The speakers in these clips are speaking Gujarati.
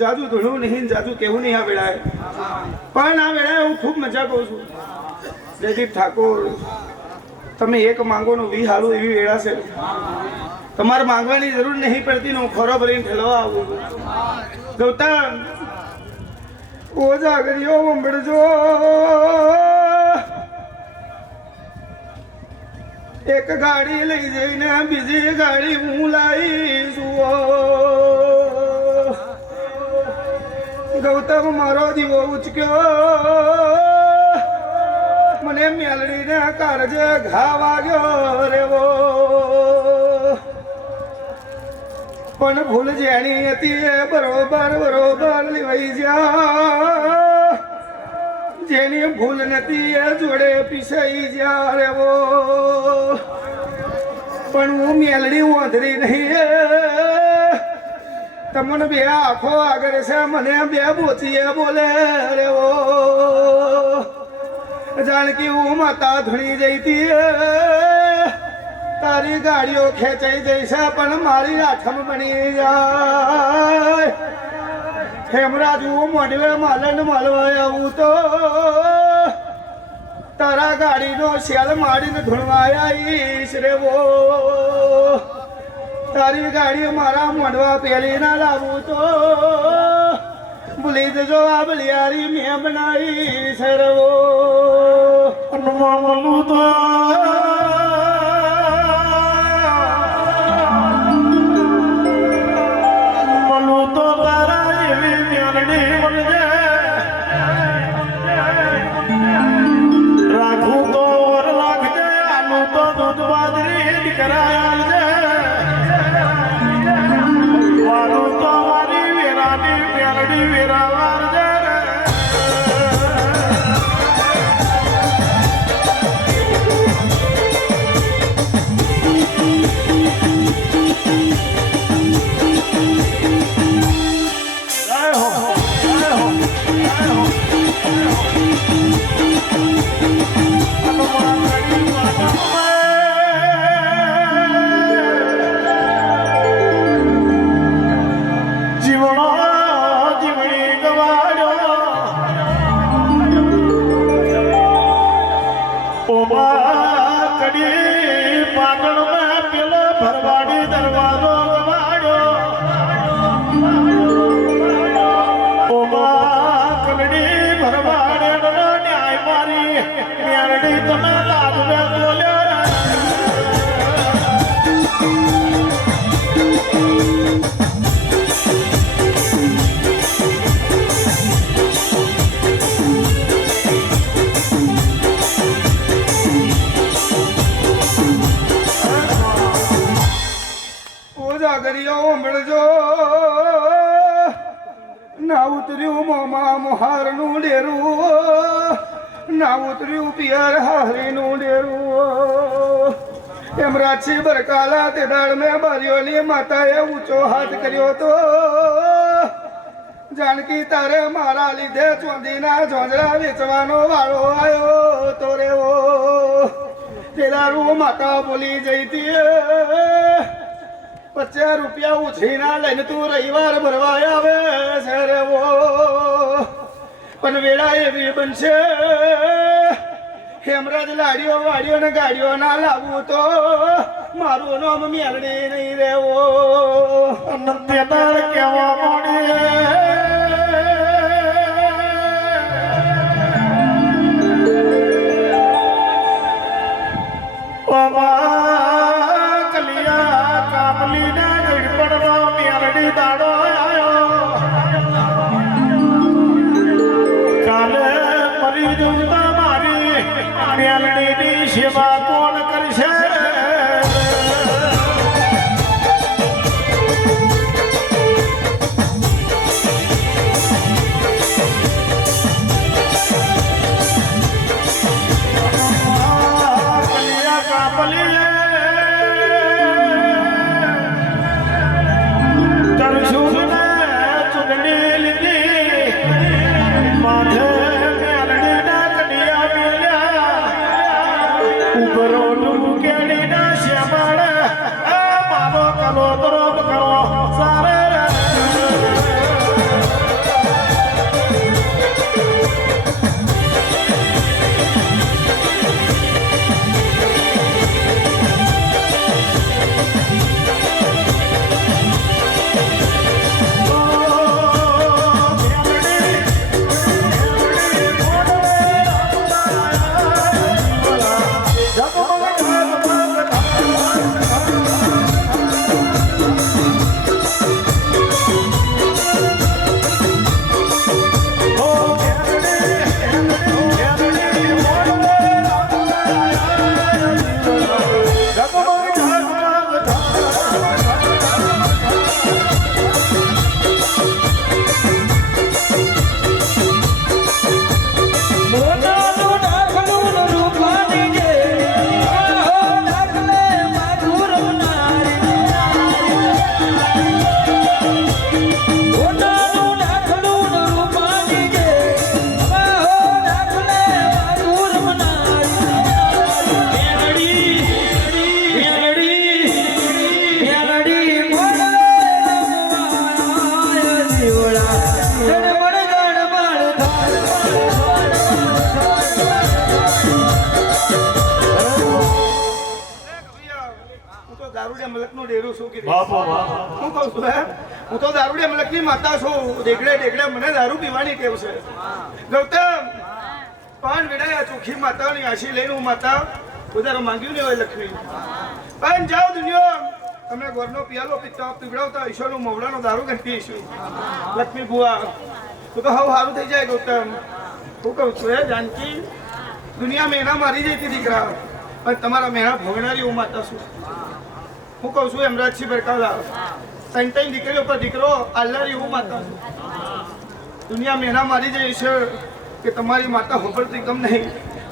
જાદુ ધૂણું નહીં, જાદુ કેવું નહીં આ વેળાએ, પણ આ વેળાએ હું ખૂબ મજા કહું છું. જયદીપ ઠાકોર, તમે એક માંગો નું 20 હાલું એવી વેળા છે. તમારે માંગવાની જરૂર નહીં પડતી. હું ખોરો ભરીને ઠેલવા આવું છું. ગૌતમ ઓજા કર્યો મંબળજો, એક ગાડી લઈ જઈને બીજી ગાડી હું લાવીશું. ગૌતમ મારો દીવો ઉચક્યો, મને મેલડીને કાળજે ઘા વાગ્યો રેવો, પણ ભૂલ જેની હતી એ બરોબર લેવાઈ જા, જેની ભૂલ નથી એ જોડે પીસાઈ જા રેવો. પણ હું મેલડી ઓંધરી નહીં, તમને બે આંખો આગળ છે, મને બે બોચીએ બોલે રેવો. જાણકી હું માતા ધૂણી જઈતી, તારી ગાડીઓ ખેંચાઈ જઈશે, પણ મારી રાઠમ બની જાય. હેમરાજ હું મોઢવે માલન માલવા આવું તો તારા ગાડીનો શેલ માડીને ધૂણવા આવીશ રેવો. તારી ગાડી મારા મોઢવા પેલી ના લાવું તો ભૂલી જજો આ બલિયારી મેં બનાવી સરવો. મલું તો તારા એવી મેલડી બનજે, રાખું તો ઓર રાખજે, આલું તો દૂધ બાજરી દીકરા મારું તો મારી વેરાની મેલડી વેરાવાર છે. ના ઉતર્યું મોમા મોહારનું ડેરું, ના ઉતર્યું પિયર હારીનું ડેરું. એમ રાછી બરકાલા તે દાડ મેં બારીઓની માતાએ ઊંચો હાથ કર્યો તો જાનકી તારે મારા લીધે ચોંદીના જોંજરા વેચવાનો વાળો આવ્યો તો રેવો. તે દારૂ માતા બોલી જઈ હતી 50 રૂપિયા ઉછીના લઈને તું રવિવાર ભરવા આવે છે રે વો પણ વેળા એવી બનશે હેમરાજ લાડીઓ વાડીઓ ને ગાડીઓ ના લાવવું તો મારું નામ મેલડી નહીં રેવો નંદે તાર કેવા મોડી કલિયા કામલી ના ગડપડમાં મેલડી દાડો આવ્યો કાલે મરી જવું મારી મેલડીની સેવા કોણ કરશે હું તો દારૂડિયા મલકની માતા છું દેગડે દેગડે મને દારૂ પીવાની ટેવ છે ગૌતમ પણ વેડાયા ચોખ્ખી માતાની આશી લઈને હું માતા ઉધારો માંગ્યું ને હોય લક્ષ્મી પણ જાઓ દુનિયા તમે ગોરનો પિયાલો પીતા પીવડાવતા ઈશ્વરનું મોવડાનો દારૂ ગંઠી ઈશું લક્ષ્મી બુઆ તું તો હવે સારું થઈ જાય ગૌતમ હું કહું છું હે જાનકી દુનિયા મેના મારી જઈ હતી દીકરા પણ તમારા મેણા ભોગનારી હું માતા છું હું કહું છું હેમરાજસિંહ બરકાલા ત્રણ દીકરીઓ પર દીકરો આલ્લારી હું માતા છું દુનિયા મેના મારી જઈ છે કે તમારી માતા હોબળતી કમ નહીં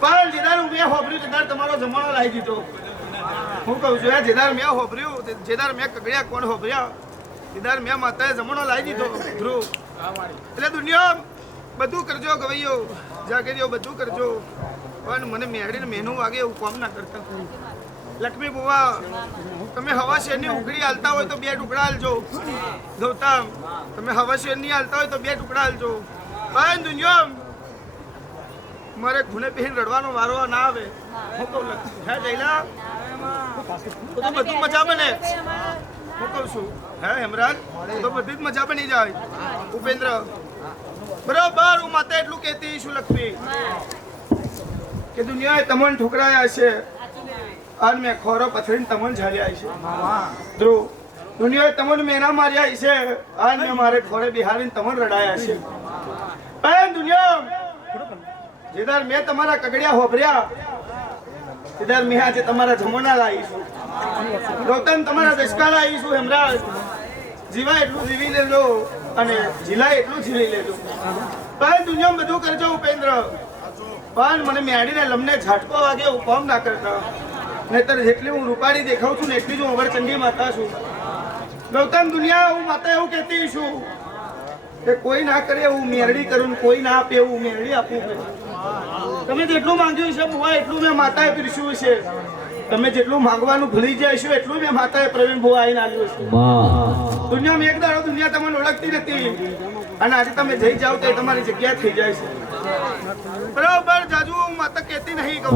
પણ જેદાર મેં હોબર્યું તેદાર તમારો જમાનો લાવી દીધો હું કહું છું જેદાર મેં હોબર્યું જેદાર મેં કગડ્યા કોણ હોબર્યા જેદાર મેં માતાએ જમાનો લાવી દીધો ધ્રુવ એટલે દુનિયા બધું કરજો ગવૈયો જાગેરીઓ બધું કરજો પણ મને મેળીને મહેનું વાગે એવું કામ ના કરતા લક્ષ્મી બુવા તમે હવા શેરની ઉઘડી હાલતા હોય તો 2 ટુકડા હાલજો ગૌતમ તમે હવા શેરની હાલતા હોય તો 2 ટુકડા હાલજો પણ દુનિયા મારે ખૂણે પહેરીને રડવાનો વારો ના આવે હું કહું હે જયલા તો બધું મજા બને હું કહું છું હે હેમરાજ તો બધી જ મજા બની જાય ઉપેન્દ્ર બરોબર હું માતા એટલું કહેતી છું લક્ષ્મી કે દુનિયાએ તમને ઠુકરાયા છે અને મેં ખોરો પથરીને તમને ઝાલ્યા છે ધ્રુવ દુનિયાએ તમને મેના માર્યા છે અને મેં મારે ખોરે બિહારીને તમને રડાયા છે પણ દુનિયા જેદાર મેં તમારા કગડિયા હોભર્યા તેદાર મેં આજે તમારા જમોના લાવીશું ગૌતમ તમારા દશકા લાવીશું હેમરાજ જીવા એટલું જીવી લેજો અને જીલા એટલું જીવી લેજો પણ દુનિયામાં બધું કરજો ઉપેન્દ્ર પણ મને મેળીને લમને ઝાટકો વાગે એવું કામ ના કરતા નહીતર જેટલી હું રૂપાળી દેખાઉં છું ને એટલી જ હું અવરચંડી માતા છું ગૌતમ દુનિયા હું માતા એવું કહેતી છું કે કોઈ ના કરે એવું મેરડી કરું કોઈ ના આપે એવું મેરડી આપવું તમે જેટલું માંગ્યું છે બુવા એટલું મેં માતાએ પીરસ્યું છે તમે જેટલું માંગવાનું ભૂલી જઈશું એટલું મેં માતાએ પ્રવીણ ભુ આવીને આવ્યું છે દુનિયામાં એક દાડો દુનિયા તમને ઓળખતી નથી અને આજે તમે જઈ જાઓ તો એ તમારી જગ્યા થઈ જાય છે બરાબર જાજુ હું માતા કહેતી નહીં કહું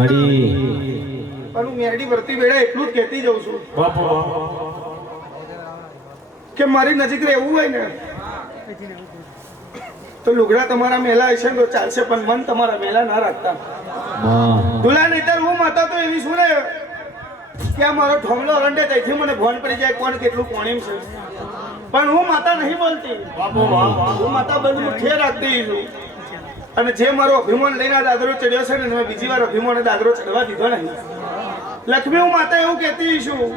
પણ હું મેરડી વર્તી વેળા એટલું જ કહેતી જઉં છું કે મારી નજીક રહેવું હોય ને તો લુગડા તમારા મેલા હશે ને તો ચાલશે પણ મન તમારા મેલા ના રાખતા દુલા નહીતર હું માતા તો એવી શું ને કે આ મારો ઠોમલો રંડે ત્યાંથી મને ભોન પડી જાય કોણ કેટલું કોણીમ છે પણ હું માતા નહીં બોલતી હું માતા બધું મુઠ્ઠીએ રાખતી છું અને જે મારો અભિમાન લઈને આ દાદરો ચડ્યો છે ને મેં બીજી વાર અભિમાન દાદરો ચડવા દીધો નહીં લક્ષ્મી હું માતા એવું કહેતી છું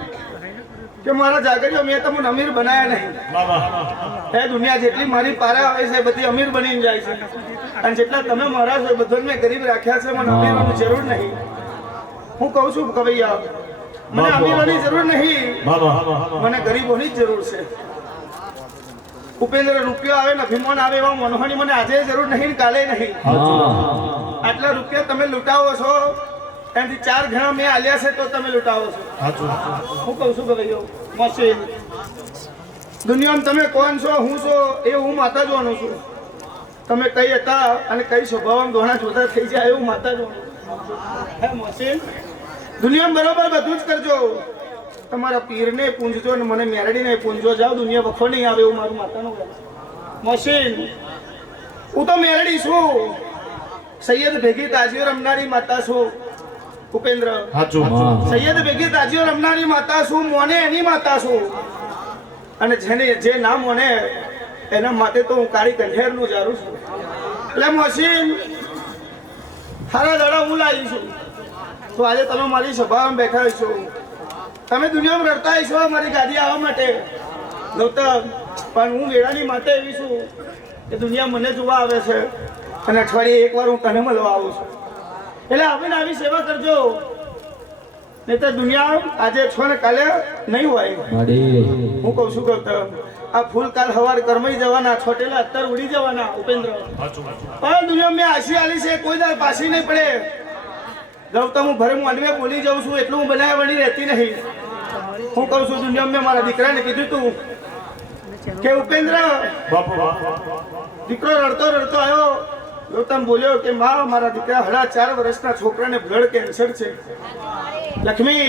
કે મારા જાગરીઓ મેં તમને અમીર બનાયા નહીં એ દુનિયા જેટલી મારી પારા આવે છે બધી અમીર બનીને જાય છે અને જેટલા તમે મારા છો બધાને મેં ગરીબ રાખ્યા છે મને અમીરોની જરૂર નહીં હું કહું છું કવૈયા મને અમીરોની જરૂર નહીં મને ગરીબોની જ જરૂર છે ઉપેન્દ્ર રૂપિયો આવે ને અભિમાન આવે એવા મનોહરની મને આજે જરૂર નહીં ને કાલે નહીં આટલા રૂપિયા તમે લૂંટાવો છો એનાથી 4 ગણા મેં આલ્યા છે તો તમે લૂંટાવો છો હું કહું છું ભાઈઓ મસી દુનિયામાં તમે કોણ છો હું છો એ હું માતા જોવાનું છું તમે કઈ હતા અને કઈ સ્વભાવમાં દોણા જોતા થઈ જાય એવું માતા જોવાનું હે મસી દુનિયામાં બરોબર બધું જ કરજો તમારા પીરને પૂંજજો અને મને મેરડીને પૂંજજો જાઓ દુનિયા વખો નહીં આવે એવું મારું માતાનું મશીન હું તો મેરડી છું સૈયદ ભેગી તાજીઓ રમનારી માતા છું ઉપેન્દ્ર સૈયદ ભેગી તાજીઓ રમનારી માતા છું મોને એની માતા છું અને જેને જે ના મોને એના માટે તો હું કાળી કંઠેરનું જારું છું એટલે મશીન સારા દાડા હું લાવી છું તો આજે તમે મારી સભામાં બેઠા છો તમે દુનિયામાં રડતા છો મારી ગાદી આવવા માટે ગૌતમ પણ હું વેળાની માતા એવી છું કે દુનિયા મને જોવા આવે છે અને અઠવાડિયે એકવાર હું તને મળવા આવું છું એટલે આવીને આવી સેવા કરજો નહીં તો દુનિયા આજે છો ને કાલે નહીં હોય હું કહું છું ગૌતમ આ ફૂલ કાલ હવાર કરમાઈ જવાના છોટેલા અત્યારે ઉડી જવાના ઉપેન્દ્ર પણ દુનિયા મેં આશી આલી છે કોઈ દર પાછી નહીં પડે ગૌતમ હું ભરે માંડવે બોલી જાઉં છું એટલું હું બનાવ્યા વળી રહેતી નહીં હું કહું છું દુનિયા મેં મારા દીકરાને કીધું તું કે ઉપેન્દ્ર દીકરો રડતો રડતો આવ્યો ગૌતમ બોલ્યો કે માં મારા દીકરા 4.5 વર્ષના છોકરાને બ્લડ કેન્સર છે લક્ષ્મી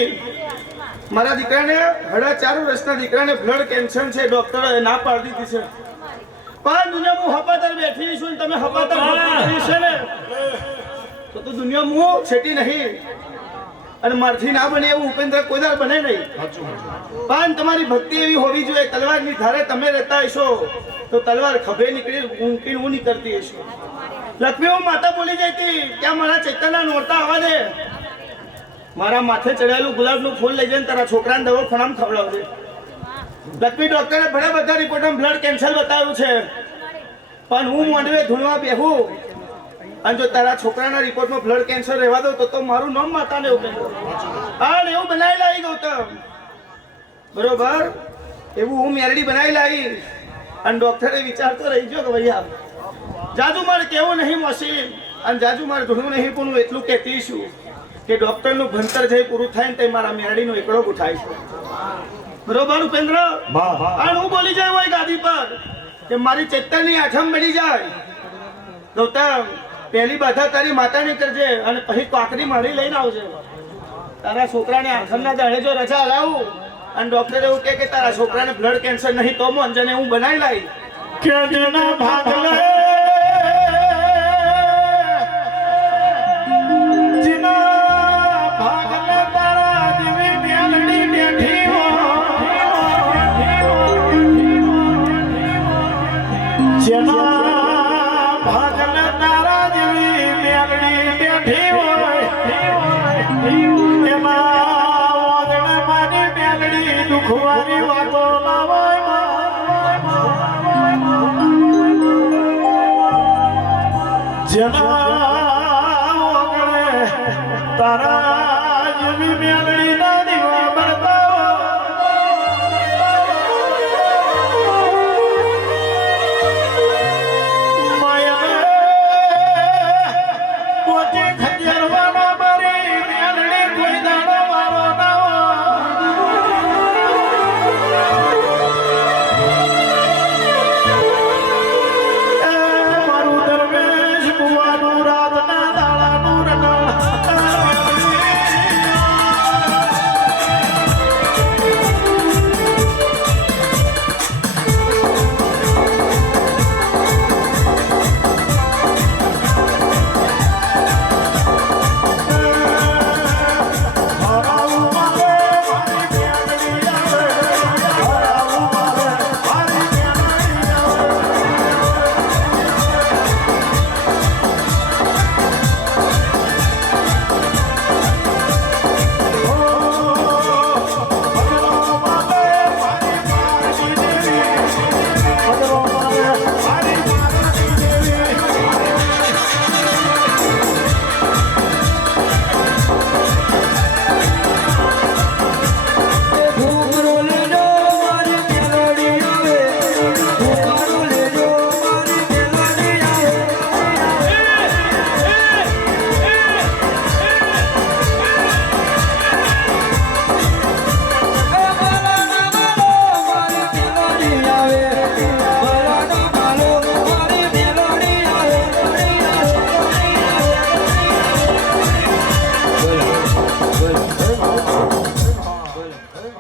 મારા દીકરાને 4.5 વર્ષના દીકરાને બ્લડ કેન્સર છે ડોક્ટરોએ ના પાડી દીધી છે પણ દુનિયા હું હપાતર બેઠી છું તમે હપાતર કરી છે ને તો દુનિયા હું છેટી નહીં અને મારથી ના બને એવું ઉપેન્દ્ર કોઈદાર બને નહીં પણ તમારી ભક્તિ એવી હોવી જોઈએ તલવારની ધારે તમે રહેતા હશો તો તલવાર ખભે નીકળી ઊંકીને હું નીકળતી હશો લક્ષ્મી હું માતા બોલી જતી ત્યાં મારા ચૈતનના નોરતા આવવા દે મારા માથે ચડાયેલું ગુલાબનું ફૂલ લઈ જઈને તારા છોકરાને દવાખાનામાં ખવડાવજે લક્ષ્મી ડોક્ટરે ભલે બધા રિપોર્ટમાં બ્લડ કેન્સર બતાવ્યું છે પણ હું માંડવે ધૂણવા બેહું અને જો તારા છોકરાના રિપોર્ટમાં બ્લડ કેન્સર રહેવા દો તો મારું નામ માતાને ઉપેન્દ્ર અને એવું બનાવી લાવી ગૌતમ બરોબર એવું હું મેરડી બનાવી લાવી અને ડોક્ટરે વિચારતો રહી ગયો કે ભૈયા જાજુ મારે કેવું નહીં મશીન અને જાજુ મારે ધૂણું નહીં પણ હું એટલું કહેતી છું કે ડોક્ટરનું ભણતર જે પૂરું થાય ને તે મારા મેરડીનો એકડો ઉઠાય છે બરોબર ઉપેન્દ્ર અને હું બોલી જાય હોય ગાદી પર કે મારી ચેતનની આઠમ બની જાય ગૌતમ પહેલી બાધા તારી માતાની કરજે અને પછી કાકરી મારી લઈને આવજે તારા છોકરાને આઠમના દાડે જો રજા લાવું અને ડોક્ટર એવું કે તારા છોકરાને બ્લડ કેન્સર નહીં તો અંજને હું બનાવી લાવી કે જેના ભાગલે તારા જેવી મેલડી બેઠી જેના ભાગલે તારા જેવી મેલડી બેઠી હોય એમાં ઓગણે મારી મેલડી દુખવાની વાતો લાવાય જેના ઓગણે તારા જેવી મેલડી ના દીવા બળતા માયા પોતે ખજરવાના મારી મેલડી કોઈ દાડો વારો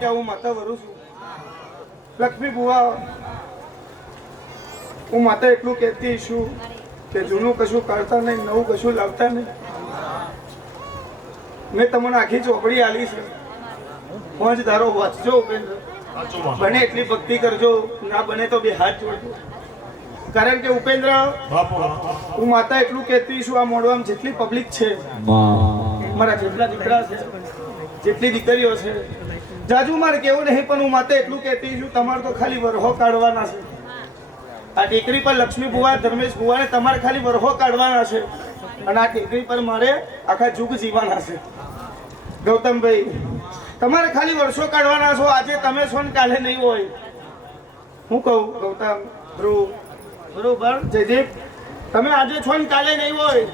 ત્યાં હું માતા વરું છું. લક્ષ્મી બુવા, હું માતા એટલું કહેતી છું કે જૂનું કશું કરતા નહીં, નવું કશું લાવતા નહીં. મેં તમને આખી ચોપડી આલી છે, પહોંચ ધારો વાંચજો ઉપેન્દ્ર. બને એટલી ભક્તિ કરજો, ના બને તો બે હાથ જોડજો. કારણ કે ઉપેન્દ્ર, હું માતા એટલું કહેતી છું, આ મોડવામાં જેટલી પબ્લિક છે, મારા જેટલા દીકરા છે, જેટલી દીકરીઓ છે, જાજુ મારે કેવું નહીં, પણ હું માતા એટલું કહેતી છું, તમારે તો ખાલી વરહો કાઢવાના છે. આ ટેકરી પર લક્ષ્મી બુવા, ધર્મેશ બુવાને તમારે ખાલી વરહો કાઢવાના છે, અને આ ટેકરી પર મારે આખા યુગ જીવવાના છે. ગૌતમભાઈ, તમારે ખાલી વર્ષો કાઢવાના છો. આજે તમે છો ને કાલે નહીં હોય. હું કહું ગૌતમ, ધ્રુવ, બરોબર, જયદીપ, તમે આજે છો ને કાલે નહીં હોય.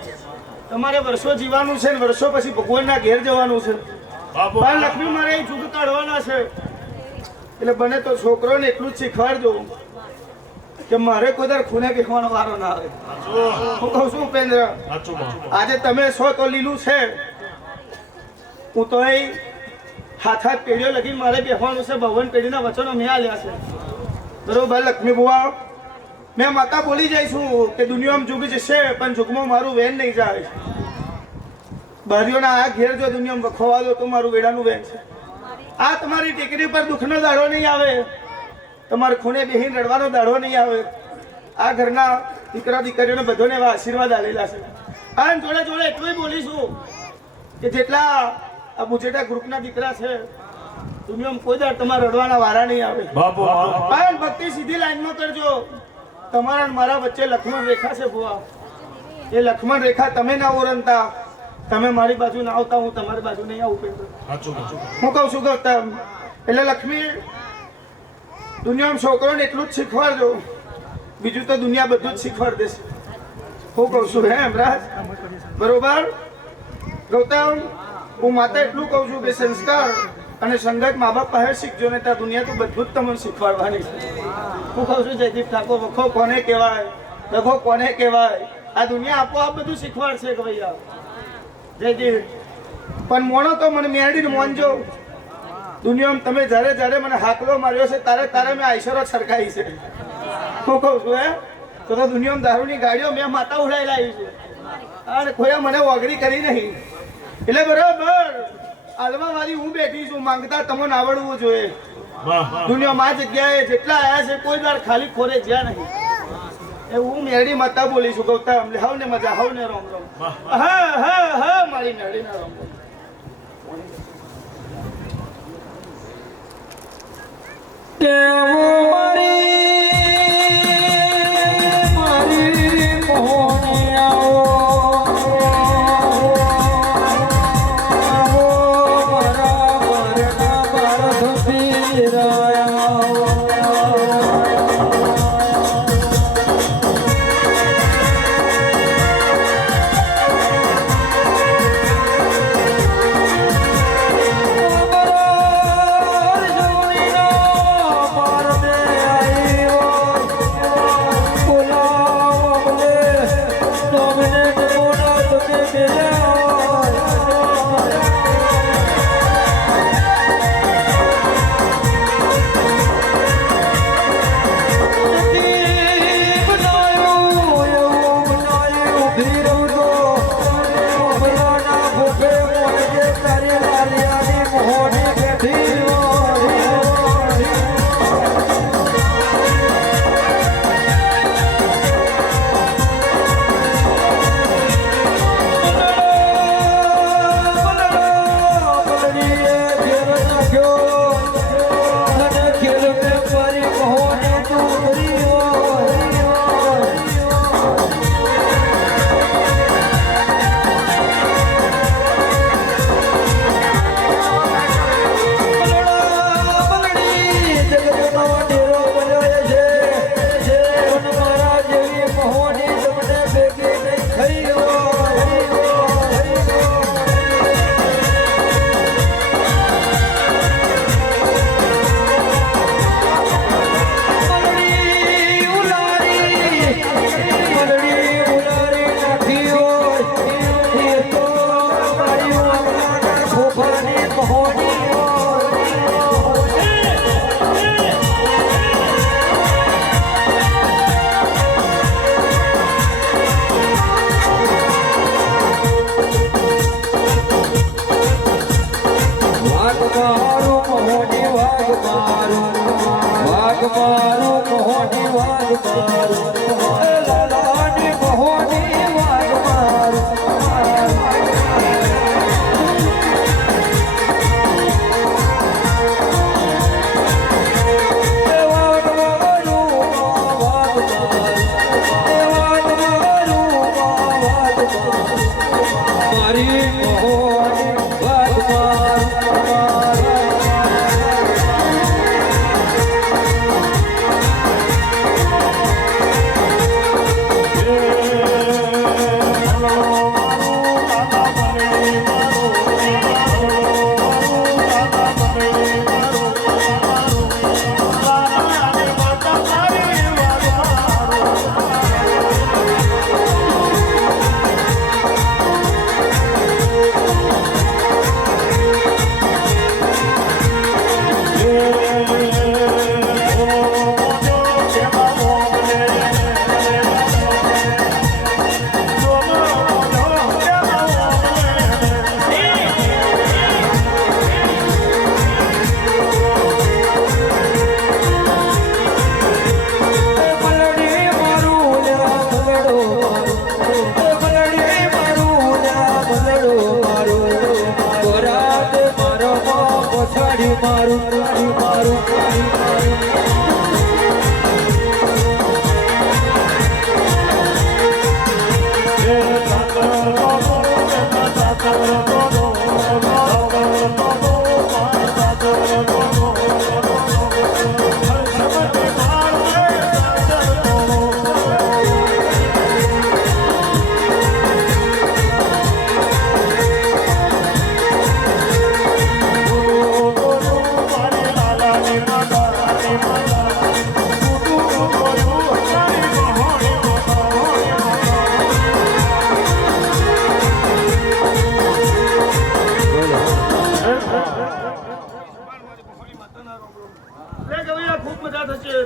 તમારે વર્ષો જીવવાનું છે ને વર્ષો પછી ભગવાનના ઘેર જવાનું છે. પણ લક્ષ્મી મારે યુગ કાઢવાના છે. એટલે બને તો છોકરોને એટલું જ શીખવાડજો કે મારે કોઈ દર ખૂને બેસવાનો વારો ના આવે. હું કહું છું ઉપેન્દ્ર, આજે તમે છો તો લીલું છે. હું તો અહીં હાથ હાથ પેઢીઓ લગી મારે બેસવાનું છે. ભગવાન પેઢીના વચનો મેં આલ્યા છે. બરોબર લક્ષ્મી બુવા, મેં માતા બોલી જઈશું કે દુનિયામાં જુગ જશે, પણ જુગમાં મારું વેન નહીં જાય. બારીઓના આ ઘેર જો દુનિયામાં વખોવા દો તો મારું વેડાનું વેન છે. આ તમારી ટેકરી પર દુઃખનો દાડો નહીં આવે, તમારે ખૂણે બેહીને રડવાનો દાડો નહીં આવે. આ ઘરના દીકરા દીકરીઓને બધાને એવા આશીર્વાદ આલેલા છે. અને જોડે જોડે એટલું બોલીશું કે જેટલા આ મુજેટા ગ્રુપના દીકરા છે, દુનિયામાં કોઈ દર તમારા રડવાના વારા નહીં આવે. પણ ભક્તિ સીધી લાઈનમાં કરજો. તમારા અને મારા વચ્ચે લક્ષ્મણ રેખા છે ભુવા. એ લક્ષ્મણ રેખા તમે ના ઓરંતા, તમે મારી બાજુ ના આવતા, હું તમારી બાજુ નહીં આવું. હું કહું છું ગૌતમ, એટલે લક્ષ્મી, દુનિયામાં છોકરોને એટલું જ શીખવાડજો, બીજું તો દુનિયા બધું જ શીખવાડ દેશે. હું કહું છું એમ રાજ, બરોબર. ગૌતમ, હું માતા એટલું કહું છું કે સંસ્કાર અને સંગત મા બાપ પાસે શીખજો, ને ત્યાં દુનિયા તો બધું જ તમને શીખવાડવાની છે. હું કહું છું જયદીપ ઠાકોર, વખો કોને કહેવાય, લખો કોને કહેવાય, આ દુનિયા આપોઆપ બધું શીખવાડશે કે ભૈયા જયદીપ. પણ મોણો તો મને મેળીને મોનજો. દુનિયામાં તમે જ્યારે જ્યારે મને હાકલો માર્યો છે તારે તારે મેં આઈશરો સરકાઈ છે. હું કહું છું તો દુનિયામાં દારૂની ગાડીઓ મેં માતા ઉડાઈ લાવી છે, અને કોઈ મને વગડી કરી નહીં. એટલે બરાબર આલમા વાળી હું બેઠી છું, માંગતા તમને આવડવું જોઈએ. દુનિયામાં આ જગ્યાએ જેટલા આવ્યા છે કોઈ વાર ખાલી ખોરે જ્યાં નહીં. એ હું મેળી માતા બોલી છું. ગૌતમ, હાવ ને મજા, હાવ ને રોમ રોમ. હા હા હા મારી મેળી ના રોમ રોમ. મોહની વાગ મારું લાલાની મોહની વાગ મારું મારી મોહની વાગ મારું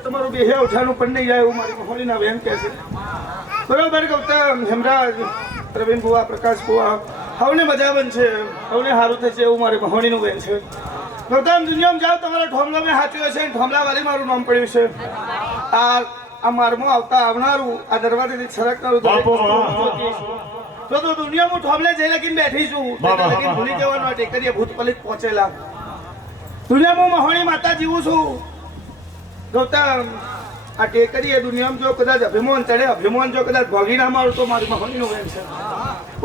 તમારું બે ઉઠાનું પણ નહીં જાય એવું મારી મહોલીના બેન કહે છે. બરોબર ગૌતમ હેમરાજ પ્રવીણ બુવા પ્રકાશ બુવા હવને મજા બનશે હવને સારું થશે એવું મારી મહોલીનું બેન છે. ગૌતમ દુનિયામાં જાઓ તમારા ઠોમલા મેં સાચવ્યો છે ઠોમલા વાળી મારું નામ પડ્યું છે. આ માર્ગમાં આવતા આવનારું આ દરવાજેથી સરકનારું તો દુનિયામાં ઠોમલે જઈ લગીને બેઠી છું ભૂલી જવાનું ટેકરીએ ભૂત પલિત પહોંચેલા દુનિયામાં મહોણી માતા જીવું છું. ગૌતમ આ ટેકરી એ દુનિયામાં જો કદાચ અભિમાન ચડે અભિમાન જો કદાચ ભોગી ના મારું તો મારી મહોનીનું વેણ છે.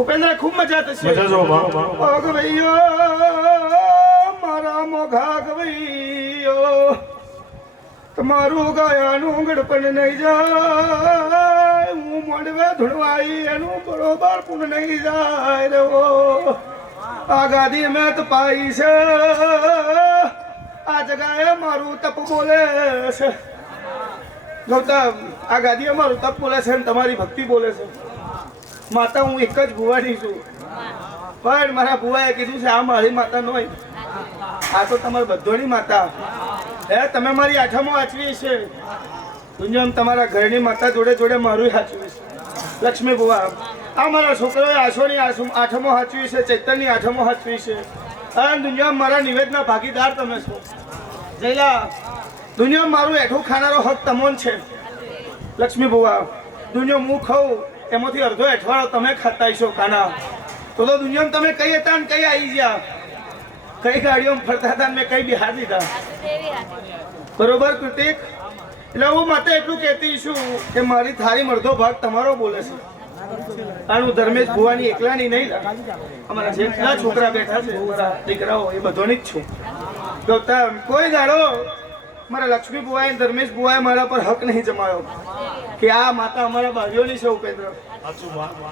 ઉપેન્દ્ર ખૂબ મજા થશે. ગવૈયો મારા મોઘા ગવૈયો તમારું ગાયાનું ગડપણ નહીં જાય હું મોડવે ધૂળવાઈ એનું બરોબર પૂર્ણ નહીં જાય રેવો આ ગાદી મેં તપાઈ છે આ જગાએ મારું તપ બોલે છે. ગૌતમ આ ગાદીએ મારું તપ બોલે છે અને તમારી ભક્તિ બોલે છે. માતા હું એક જ ભુવાની છું પણ મારા ભુવાએ કીધું છે આ મારી માતા નહીં આ તો તમારી બધોની માતા હે તમે મારી આઠમો વાંચવી છે દુનિયામાં તમારા ઘરની માતા જોડે જોડે મારું સાચવી છે. લક્ષ્મી ભુવા આ મારા છોકરોએ આશોની આઠમો સાચવી છે ચૈતનની આઠમો સાચવી છે અને દુનિયામાં મારા નિવેદના ભાગીદાર તમે છો. જયલા દુનિયામાં મારું એઠું ખાનારો હક તમોન છે. લક્ષ્મી ભુવા દુનિયા હું ખાઉં એમાંથી અડધો એઠવાડો તમે ખાતા છો કાના તો દુનિયામાં તમે કઈ હતા ને કઈ આવી ગયા કઈ ગાડીઓમાં ફરતા હતા મેં કઈ બિહાર દીધા બરોબર કૃતિક એટલે હું માતા એટલું કહેતી છું કે મારી થાળી અડધો ભાગ તમારો બોલે છે. આનું ધર્મેશ ભુવાની એકલાની નહીં અમારા જેટલા છોકરા બેઠા છે મારા દીકરાઓ એ બધોની જ છું. ગૌતમ કોઈ દાડો મારા લક્ષ્મી ભુવાએ ધર્મેશ ભુવાએ મારા પર હક નહીં જમાયો કે આ માતા અમારા બાવીઓની છે. ઉપેન્દ્ર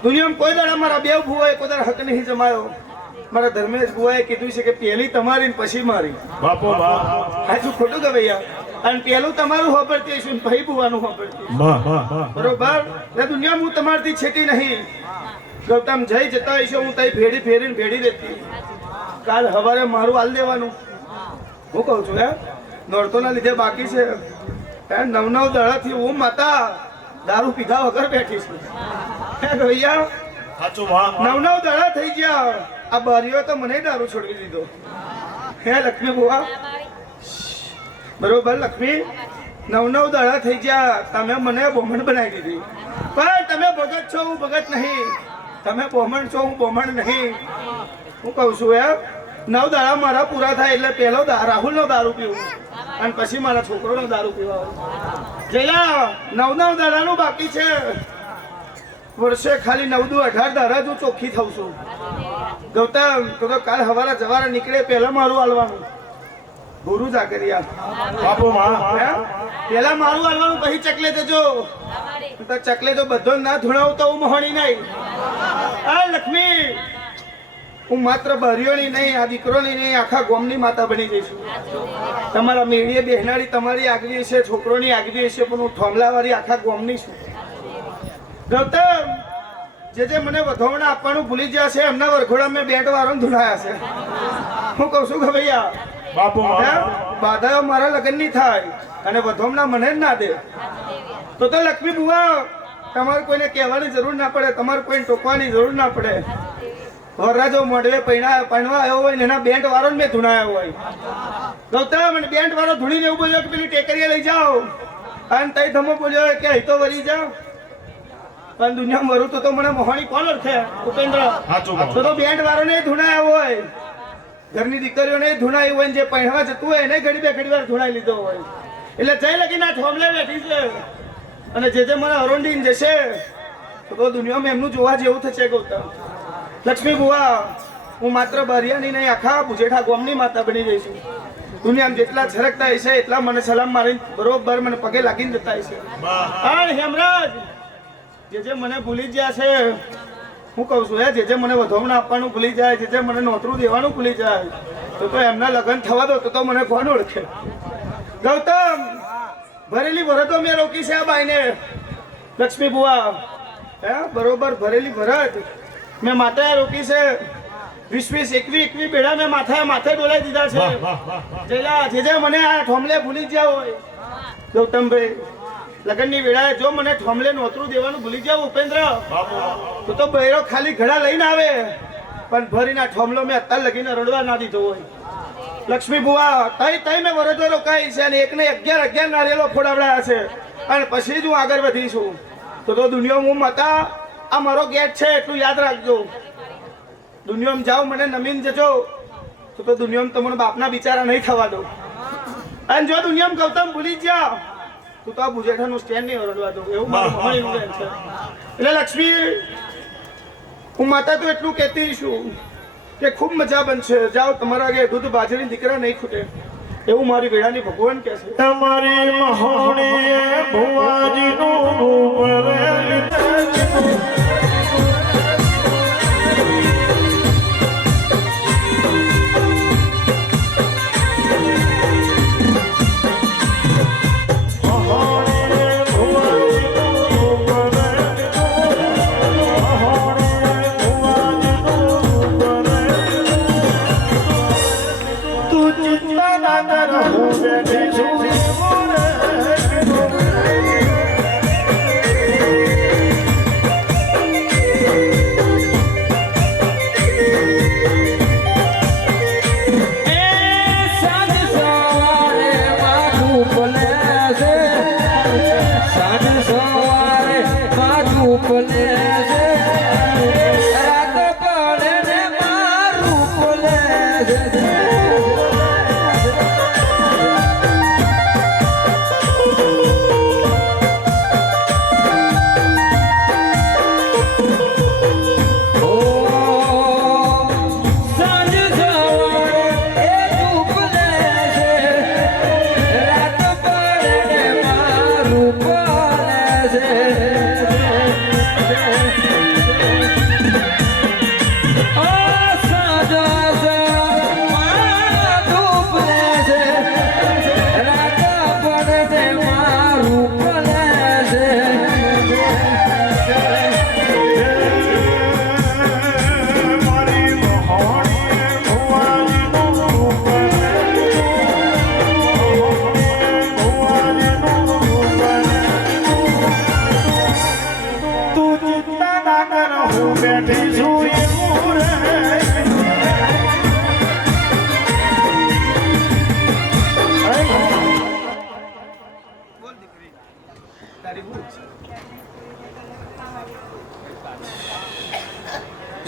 દુનિયામાં કોઈ દાડા મારા બે ભુવાએ કોઈ દાડા હક નહીં જમાયો. મારા ધર્મેશ ભુવાએ કીધું છે કે પહેલી તમારી ને પછી મારી. સાચું ખોટું કે ભૈયા અને પેલું તમારું વાપરતી હશું ને ભાઈ ભુવાનું વાપરતી બરોબર. દુનિયામાં હું તમારથી છેટી નહીં. ગૌતમ જઈ જતા હશો હું તઈ ભેડી ફેરીને ભેડી દેતી કાલ સવારે મારું હાલ દેવાનું હું કહું છું હે નોરતોના લીધે બાકી છે. 9 દાડાથી હું માતા દારૂ પીધા વગર બેઠી છું. ભૈયા 9 દાડા થઈ ગયા આ બારીઓ તો મને દારૂ છોડવી દીધો. હે લક્ષ્મી બુવા બરોબર લક્ષ્મી 9 દાડા થઈ ગયા તમે મને બોમણ બનાવી દીધી પણ તમે ભગત છો હું ભગત નહીં તમે બોમણ છો હું બોમણ નહીં હું કહું છું એમ 9 દાડા મારા પૂરા થાય એટલે પહેલો રાહુલનો દારૂ પીવું અને પછી મારા છોકરોનો દારૂ પીવા જેલા 9 દાડાનું બાકી છે વર્ષે ખાલી 9 દુ 18 દાડા જ હું ચોખ્ખી થઉં છું ગૌતમ તો કાલ સવારે જવારે નીકળે પહેલા મારું હાલવાનું ગુરુ જાગરિયા બાપુ માં પેલા મારું હાલવાનું પછી ચકલે જજો તો ચકલે જો બધો ના ધૂણાવ તો હું મોહણી નહીં આ લક્ષ્મી હું માત્ર બરિયોની નહીં આ દીકરોની નહીં આખા ગોમની માતા બની જઈશું તમારા મેળીએ બેહનારી તમારી આગવી છે છોકરોની આગવી છે પણ હું થોમલાવાળી આખા ગોમની છું ગૌતમ જે મને વધવણા આપવાનું ભૂલી ગયા છે એમના વરઘોડા મેં બેટ વાળો ધૂણાયા છે હું કહું છું કે ભૈયા બાપુ બાધાઓ મારા લગ્ન ની થાય અને વધવણા મને જ ના દે તો લક્ષ્મી બુવા તમારે કોઈને કહેવાની જરૂર ના પડે તમારે કોઈને ટોકવાની જરૂર ના પડે વરરાજો મોઢવે પૈણા પણવા આવ્યો હોય ને એના બેન્ટ વાળો મેં ધૂણાયો હોય ગૌતમ અને બેન્ટ વાળો ધૂણીને એવું બોલ્યો કે પેલી ટેકરીએ લઈ જાઓ અને તઈ ધમો બોલ્યો કે અહીં તો વરી જાઓ પણ દુનિયામાં વરું તો મને મોહણી કોણ ઓળખે ઉપેન્દ્ર તો બેન્ટ વાળો ને ધૂણાયો હોય ઘરની દીકરીઓને ધૂણાઈ હોય જે પહેરવા જતું હોય એને ઘડી બે ઘડી વાર ધૂણાઈ લીધો હોય એટલે જઈ લગી ના થોમલે બેઠી છે અને જે મને અરોંડીને જશે તો દુનિયામાં એમનું જોવા જેવું થશે ગૌતમ લક્ષ્મી બુવા હું માત્ર બરિયાની નહીં આખા બુજેઠા ગોમની માતા બની જઈશું દુનિયામાં જેટલા છરકતા હશે એટલા મને સલામ મારી બરોબર મને પગે લાગીને જતા હશે અને હેમરાજ જે મને ભૂલી ગયા છે હું કહું છું જે મને વધવણા આપવાનું ભૂલી જાય જે મને નોતરું દેવાનું ભૂલી જાય તો એમના લગ્ન થવા દો તો મને કોણ ઓળખે ગૌતમ ભરેલી ભરતો મેં રોકી છે આ બાઈને લક્ષ્મી બુવા હે બરોબર ભરેલી ભરત મેં માથે રોકી છે 20 21 બેડા મેં માથે ડોલાઈ દીધા છે જેલા જે મને આ ઠોમલે ભૂલી ગયા હોય ગૌતમભાઈ લગનની વેળાએ જો મને ઠોમલે નોતરું દેવાનું ભૂલી જાવ ઉપેન્દ્ર તો બૈરો ખાલી ઘડા લઈને આવે પણ ભરીના ઠોમલો મેં અત્યાર લગીને રડવા ના દીધો હોય લક્ષ્મી બુવા તઈ મેં વરજો રોકાઈ છે અને એકને 11 નારિયેલો ફોડાવડાયા છે અને પછી જ હું આગળ વધીશું તો દુનિયામાં હું માતા આ મારો ગેટ છે એટલું યાદ રાખજો દુનિયામાં જાઓ મને નમીન જજો તો દુનિયામાં તમને બાપના બિચારા નહીં થવા દો અને જો દુનિયામાં ગૌતમ ભૂલી ગયા તો આ બુજેઠાનું સ્ટેન્ડ નહીં રડવા દો એવું મારું મોહણીનું છે એટલે લક્ષ્મી હું માતા તો એટલું કહેતી છું કે ખૂબ મજા બનશે જાઓ તમારા આગળ દૂધ બાજરી દીકરા નહીં ખૂટે એવું મારી વેળાની ભગવાન કહે છે તમારી મહોણીએ ભુવાજીનું રૂપ રેલી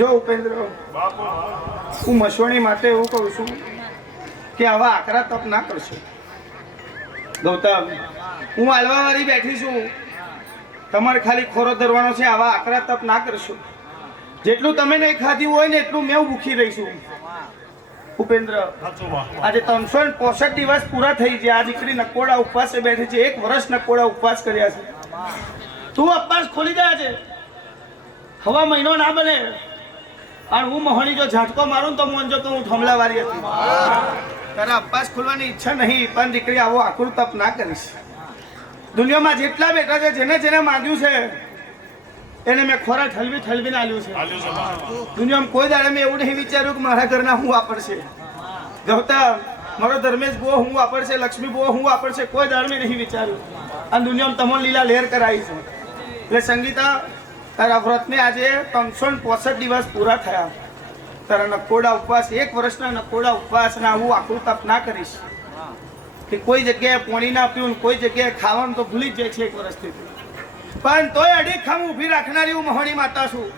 જો ઉપેન્દ્ર, હું મસવણી માટે એવું કહું છું કે આવા આકરા તપ ના કરશો. ગૌતમ, હું હાલવાવાળી બેઠી છું, તમારે ખાલી ખોરો ધરવાનો છે. આવા આકરા તપ ના કરશો. જેટલું તમે નહીં ખાધું હોય ને એટલું મેં ભૂખી રહીશું. ઉપેન્દ્ર, આજે 365 દિવસ પૂરા થઈ ગયા. આ દીકરી નકોડા ઉપવાસે બેઠી છે. 1 વર્ષ નકોડા ઉપવાસ કર્યા છે. તું ઉપવાસ ખોલી દે છે. હવા મહિનો ના બને. અને હું મોહણી જો ઝાટકો મારું તો મોનજો કે હું થમલાવાળી હતી. તારા ઉપવાસ ખોલવાની ઈચ્છા નહીં, પણ દીકરી આવો આકરું તપ ના કરીશ. દુનિયામાં જેટલા બેઠા છે, જેને જેને માંગ્યું છે એને મેં ખોરા ઠલવીને આલ્યું છે. દુનિયામાં કોઈ દાડે મેં એવું નહીં વિચાર્યું કે મારા ઘરના હું વાપરશે. ગૌતમ, મારો ધર્મેશ બહુ હું વાપરશે, લક્ષ્મી બહુ હું વાપરશે, કોઈ દાડે મેં નહીં વિચાર્યું. અને દુનિયામાં તમારી લીલા લહેર કરાવી છે. એટલે સંગીતા, તારા વ્રતને આજે 365 દિવસ પૂરા થયા. તારા નકોડા ઉપવાસ, 1 વર્ષના નકોડા ઉપવાસના હું આખું તપ ના કરીશ કે કોઈ જગ્યાએ પાણી ના પીવું, કોઈ જગ્યાએ ખાવાનું તો ભૂલી જ જાય છે 1 વર્ષથી. પણ તોય અડીખમ ઊભી રાખનારી હું મહોણી માતા છું.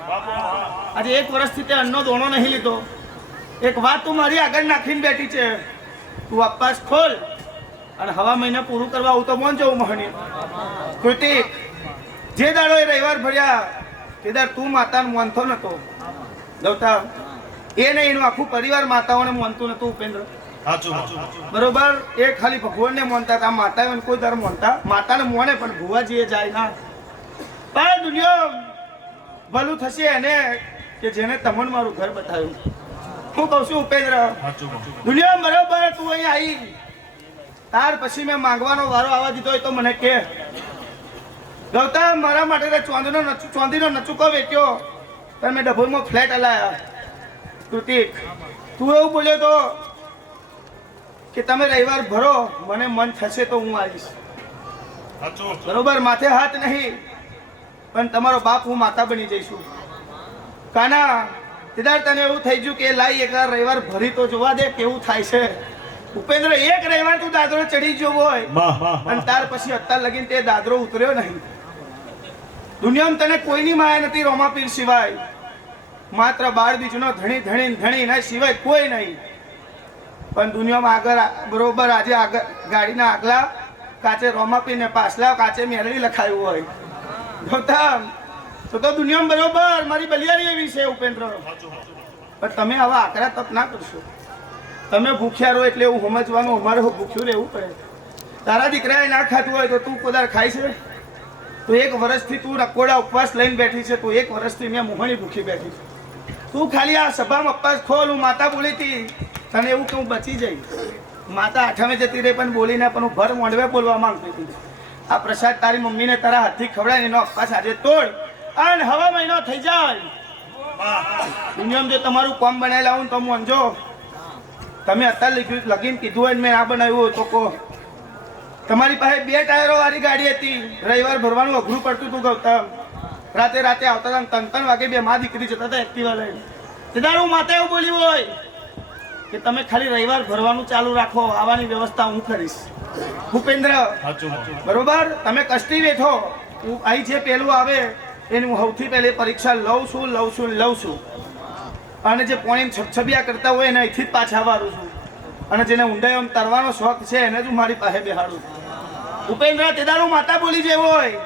આજે 1 વર્ષથી તે અન્નનો દોણો નહીં લીધો. એક વાત તું મારી આગળ નાખીને બેઠી છે. તું ઉપવાસ ખોલ અને હવા મહિને પૂરું કરવા આવું તો મોન જવું મહોણી. કૃતિક, જે દાડો એ રવિવાર ભર્યા તે દાડ તું માતાને માનતો નતો. ગૌતમ, એ નહીં, એનું આખું પરિવાર માતાઓને માનતું નતું. ઉપેન્દ્ર, બરોબર, એ ખાલી ભગવાનને માનતા હતા. માતાઓને કોઈ દર માનતા, માતાને મોને પણ ભુવાજીએ જાય ના. પણ દુનિયા ભલું થશે એને કે જેને તમને મારું ઘર બતાવ્યું. હું કહું છું ઉપેન્દ્ર, દુનિયા બરોબર તું અહીં આવી, ત્યાર પછી મેં માંગવાનો વારો આવવા દીધો હોય તો મને કે. ગૌતમ, મારા માટે ચોંદીનો નચુકો વેચ્યો, તમે મેં ડભોઈમાં ફ્લેટ હલાયા. કૃતિક, તું એવું બોલ્યો તો કે તમે રવિવાર ભરો, મને મન થશે તો હું આવીશ. બરોબર, માથે હાથ નહીં, પણ તમારો બાપ હું માતા બની જઈશું. કાના, તેદાર તને એવું થઈ ગયું કે લાઈ એક રવિવાર ભરી તો જોવા દે કેવું થાય છે. ઉપેન્દ્ર, 1 રવિવાર તું દાદરો ચડી ગયો હોય અને ત્યાર પછી અત્યાર લગીને તે દાદરો ઉતર્યો નહીં. દુનિયામાં તને કોઈની માયા નથી રોમાપીર સિવાય. માત્ર બાળ બીજનો ધણી ના સિવાય કોઈ નહીં. પણ દુનિયામાં આગળ બરોબર આજે આગળ ગાડીના આગલા કાચે રોમાપીર ને પાછલા કાચે મેળવી લખાયું હોય. ગૌતમ, તો દુનિયામાં બરોબર મારી બલિયારી એવી છે. ઉપેન્દ્ર, પણ તમે આવા આકરા તપ ના કરશો. તમે ભૂખ્યા રહો એટલે એવું સમજવાનું અમારે ભૂખ્યું રહેવું પડે. તારા દીકરાએ ના ખાધું હોય તો તું કોદાર ખાય છે? તું 1 વર્ષથી તું નકોડા ઉપવાસ લઈને બેઠી છે. તું 1 વર્ષથી મેં મોહણી ભૂખી બેઠી છે. તું ખાલી આ સભામાં ઉપવાસ ખોલ. હું માતા બોલી હતી તને એવું કે હું બચી જઈ. માતા આઠમે જતી રહી પણ બોલીને, પણ હું ભર મોંડવે બોલવા માંગતી હતી. આ પ્રસાદ તારી મમ્મીને તારા હાથથી ખવડાય, એનો ઉપવાસ આજે તોડ અને હવા મહિનો થઈ જાય. દુનિયામાં જો તમારું કોમ બનાવી લાવું તો મોનજો. તમે અત્યારે લગીને કીધું હોય મેં ના બનાવ્યું હોય તો કહો. તમારી પાસે 2 ટાયરો વાળી ગાડી હતી. રવિવાર ભરવાનું અઘરું પડતું હતું. ગૌતમ, રાતે આવતા હતા 3 વાગે 2 માં દીકરી જતા હતા એક્ટિવા લઈને. તેદાર હું માતા એવું બોલ્યું હોય કે તમે ખાલી રવિવાર ભરવાનું ચાલુ રાખો, આવવાની વ્યવસ્થા હું કરીશ. ભૂપેન્દ્ર, બરોબર, તમે કષ્ટી બેઠો. હું અહીં જે પહેલું આવે એની હું સૌથી પહેલી પરીક્ષા લઉં છું. અને જે પોણી છબછબિયા કરતા હોય એને અહીંથી જ પાછા વાળું છું. અને જેને ઊંડાઈ આમ તરવાનો શોખ છે એને જ હું મારી પાસે બેહાડું. ઉપેન્દ્ર, તેદારું માતા બોલી જેવો હોય.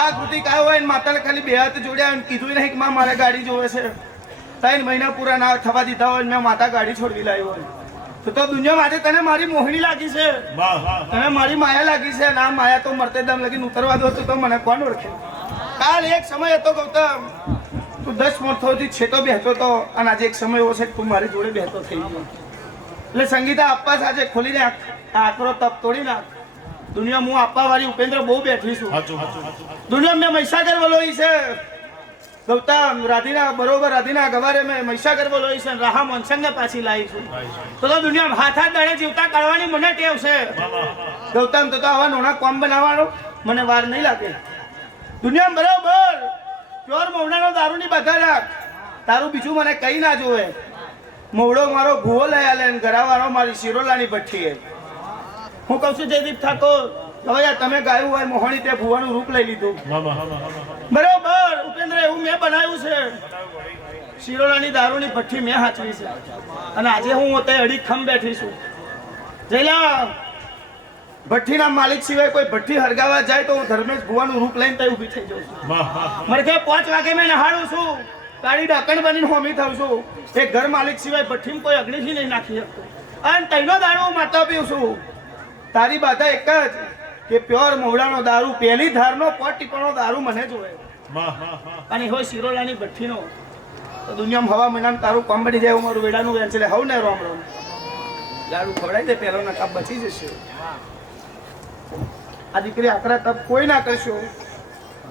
આ કૃતિક આવ્યો હોય માતાને ખાલી 2 હાથ જોડ્યા અને કીધું નહીં કે માં મારે ગાડી જોવે છે. 3 મહિના પૂરા ના થવા દીધા હોય મેં માતા ગાડી છોડવી લાવી હોય તો દુનિયામાં આજે તને મારી મોહણી લાગી છે, તને મારી માયા લાગી છે. અને આ માયા તો મરતે દમ લગીને ઉતરવા દો તો મને કોણ ઓળખે? કાલ એક સમય હતો ગૌતમ, તું 10 મોરથોથી છેટો બેહતો હતો અને આજે એક સમય એવો છે કે તું મારી જોડે બેહતો થઈ ગયો. એટલે સંગીતા આપવા આજે ખોલીને આકરો તપ તોડી નાખ. દુનિયા હું આપવા વાળી ઉપેન્દ્ર બહુ બેઠી છું. દુનિયા મેં મહીસાગર વલોઈ છે. ગૌતમ, રાધીના ગવારે મેં મહીસાગર વલોઈ છે. રાહા મોનસંગને પાછી લાવી છું. તો દુનિયા હાથ દાડે જીવતા કાઢવાની મને ટેવ છે. ગૌતમ, તો આવા નોના કોમ બનાવવાનો મને વાર નહીં લાગે. દુનિયા બરોબર પ્યોર મૌનાનો દારૂની બધા રાખ. તારું બીજું મને કઈ ના જોવે. મોવડો મારો ભૂવો લઈ આલે, ઘરાવાળો મારી શિરોલાની ભઠ્ઠી. હું કહું છું જયદીપ ઠાકોર, હવે તમે ગાયું હોય મોહણી તે ભૂવાનું રૂપ લઈ લીધું. બરોબર ઉપેન્દ્ર, એવું મેં બનાવ્યું છે. શિરોડાની દારૂની ભઠ્ઠી મેં હાચવી છે અને આજે હું હોતે અડીખમ બેઠી છું. જયલા ભઠ્ઠીના માલિક સિવાય કોઈ ભઠ્ઠી હરગાવા જાય તો હું ધર્મેશ ભુવાનું રૂપ લઈને ત્યાં ઊભી થઈ જાઉં છું. મને કે 5 વાગે મેં નહાડું છું, તારી ડાકણ બનીને હોમી થાઉં છું. એ ઘર માલિક સિવાય ભઠ્ઠીમાં કોઈ અગ્નિથી નહીં નાખી શકતો અને તઈનો દારૂ હું માતા પીઉં છું. તારી બાધા એક જ કે પ્યોર મોવડાનો દારૂ, પહેલી ધારનો ટીપાનો દારૂ મને જોવે અને હોય શિરોડાની ભઠ્ઠીનો તો દુનિયામાં હવા મહિનામાં તારું કામ બની જાય એવું મારું વેડાનું વેન છે. હવ ને રોમ રોમ દારૂ ખવડાવી દે, પહેલો નકાબ બચી જશે. આ દીકરી આકરા તપ કોઈ ના કરશો.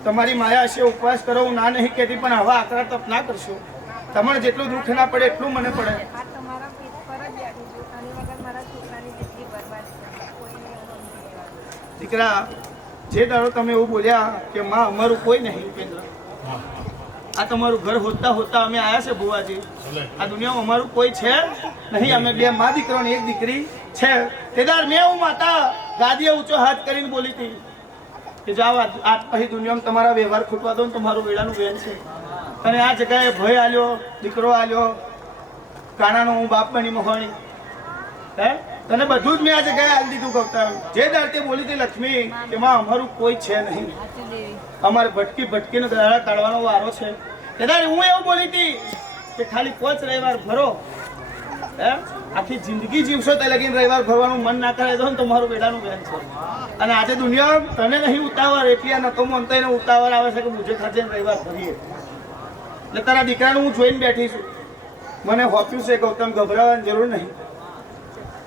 તમારી માયા હશે ઉપવાસ કરો, હું ના નહીં કહેતી, પણ આવા આકરા તપ ના કરશો. તમને જેટલું દુઃખ ના પડે એટલું મને પડે. દીકરા જે દાડો તમે એવું બોલ્યા કે માં અમારું કોઈ નહીં, ઉપેન્દ્ર આ તમારું ઘર હોતા હોતા અમે આયા છે ભુવાજી. આ દુનિયામાં અમારું કોઈ છે નહીં. અમે 2 મા દીકરો ને 1 દીકરી છે. તેદાર મેં હું માતા ગાદીએ ઊંચો હાથ કરીને બોલી હતી કે જાઓ આજ પછી દુનિયામાં તમારા વ્યવહાર ખૂટવા દો ને તમારું વેડાનું બેન છે. અને આ જગ્યાએ ભય આલ્યો, દીકરો આલ્યો, કાનાનો હું બાપ બની મહોણી. હે તને બધું જ મેં આ જગ્યાએ આલી દીધું. ગૌતમ જે દાડતે બોલી હતી લક્ષ્મી કે માં અમારું કોઈ છે નહીં, અમારે ભટકીને દાડા કાઢવાનો વારો છે. તેદાર હું એવું બોલી હતી કે ખાલી 5 રવિવાર ભરો, હે આખી જિંદગી જીવશો તે લગીને રવિવાર ભરવાનું મન ના કરે તો તમારું બેડાનું બેન છે. અને આજે દુનિયા તને નહીં ઉતાવળ, એટલી આ નતો મનતો એને ઉતાવળ આવે છે કે મુજે ખાજે રવિવાર ભરીએ. એટલે તારા દીકરાનું હું જોઈને બેઠી છું. મને હોપ્યું છે ગૌતમ, ગભરાવાની જરૂર નહીં.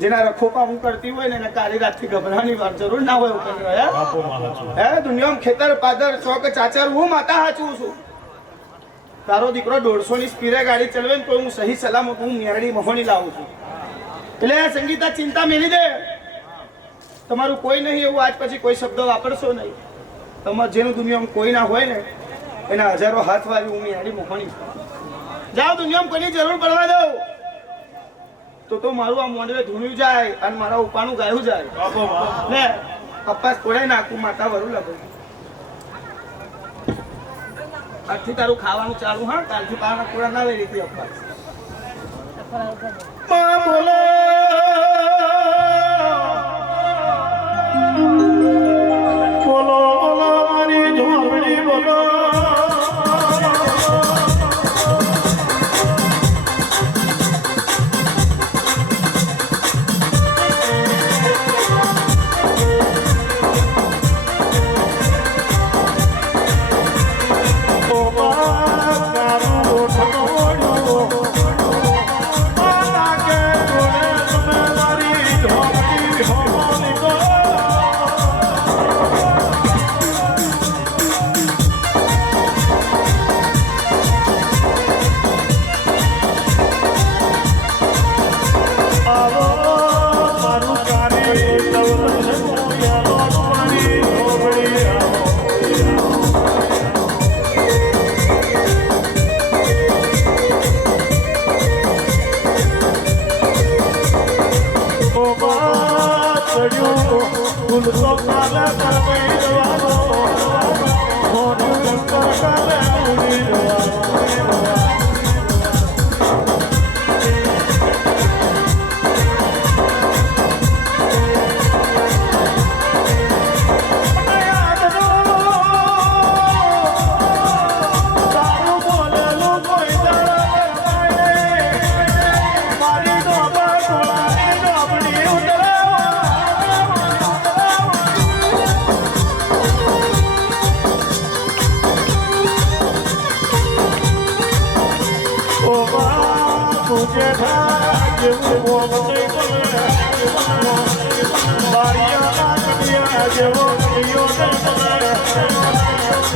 જેના રખોપા હું કરતી હોય ને એને કાળી રાતથી ગભરાવાની વાર જરૂર ના હોય. હે દુનિયામાં ખેતર પાદર ચોક ચાચર હું માતા હાચું છું. તારો દીકરો 150 ની સ્પીડે ગાડી ચલાવે ને તો હું સહી સલામત હું મેરડી મહોણી લાવું છું. એટલે સંગીતા ચિંતા મેલી દે, તમારું કોઈ નહીં એવું આજ પછી કોઈ શબ્દ વાપરશો નહીં. તમારે જેનું દુનિયામાં કોઈ ના હોય ને એના હજારો હાથ વાળી હું મેરડી મહોણી જાઓ. દુનિયામાં કોઈની જરૂર પડવા દો તો મારું આ મોંડવે ધૂણ્યું જાય અને મારા ઉપાનું ગાયું જાય ને કપાસ કોડાઈ નાખું માતા વરું લગો. આજથી તારું ખાવાનું ચાલુ. હા કાલથી પાના કોડા ના લઈ લીધી અપાસ. બોલો બોલો બોલો મારી ઝોપડી બોલો.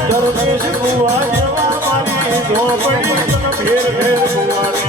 દરવેશ ભુવા જેવા મારી ઝોપડી ફેર ફેર ભુવાને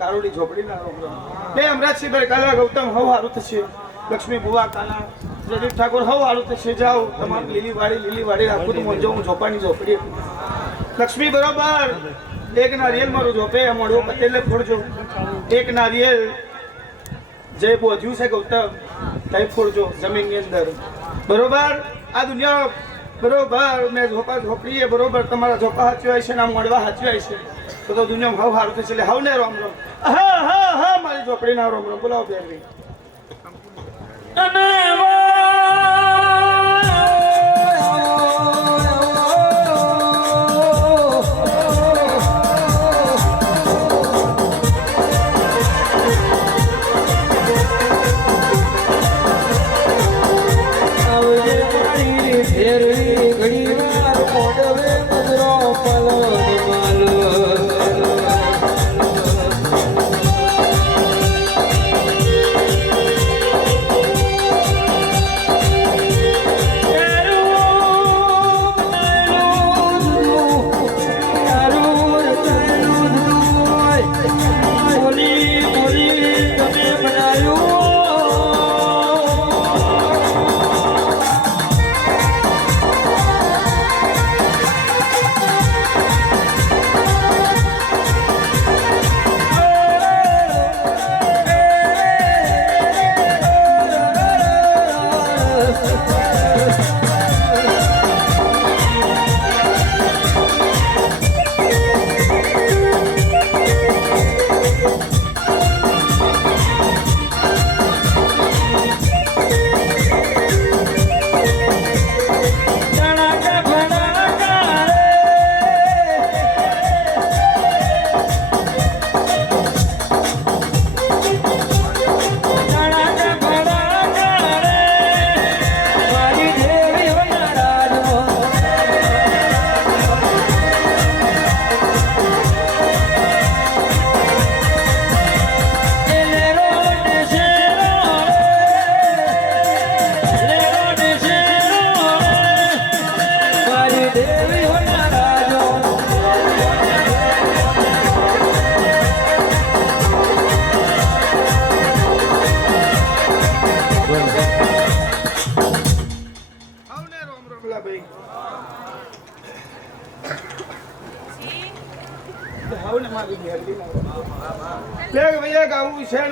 કારોડી ઝોપડી ના રોમ રોમ લે અમરાજસિંહભાઈ કાલા ગૌતમ હવ હારું થશે લક્ષ્મી બુવા કાના જયદીપ ઠાકોર હવ હારું થશે જાઓ તમારી લીલી વાડી રાખું તો મોજો હું ઝોપાની ઝોપડી લક્ષ્મી બરોબર એક નારિયેલ મારું ઝોપે મોડો પટેલે ફોડજો એક નારિયેલ જે બોધ્યું છે ગૌતમ તઈ ફોડજો જમીનની અંદર બરોબર આ દુનિયા બરોબર મેં ઝોપડીએ બરોબર તમારા ઝોપા હાચવ્યા છે ને આમ મળવા હાચવ્યા છે તો દુનિયામાં હવ હારું થશે એટલે હવ ને રોમ રોમ હા હા હા મારી ઝોપડી ના રોમ રોમ બોલાવો બેરવી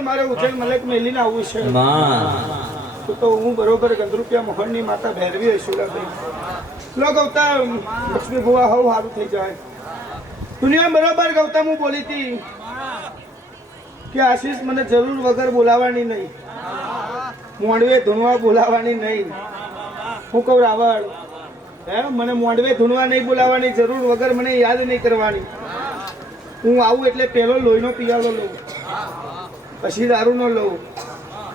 મારે ઉજ્જૈન મલક મેલીને આવવું છે તો હું બરોબર ગંદરૂપિયા મોહનની માતા ભેરવી હશું લો ગૌતમ લક્ષ્મી ભુવા હવ સારું થઈ જાય દુનિયા બરોબર ગૌતમ હું બોલી હતી કે આશીષ મને જરૂર વગર બોલાવવાની નહીં મોંડવે ધૂણવા બોલાવવાની નહીં હું કહું રાવળ હે મને મોંડવે ધૂણવા નહીં બોલાવવાની જરૂર વગર મને યાદ નહીં કરવાની હું આવું એટલે પહેલો લોહીનો પિયાલો લઉં પછી દારૂનો લઉં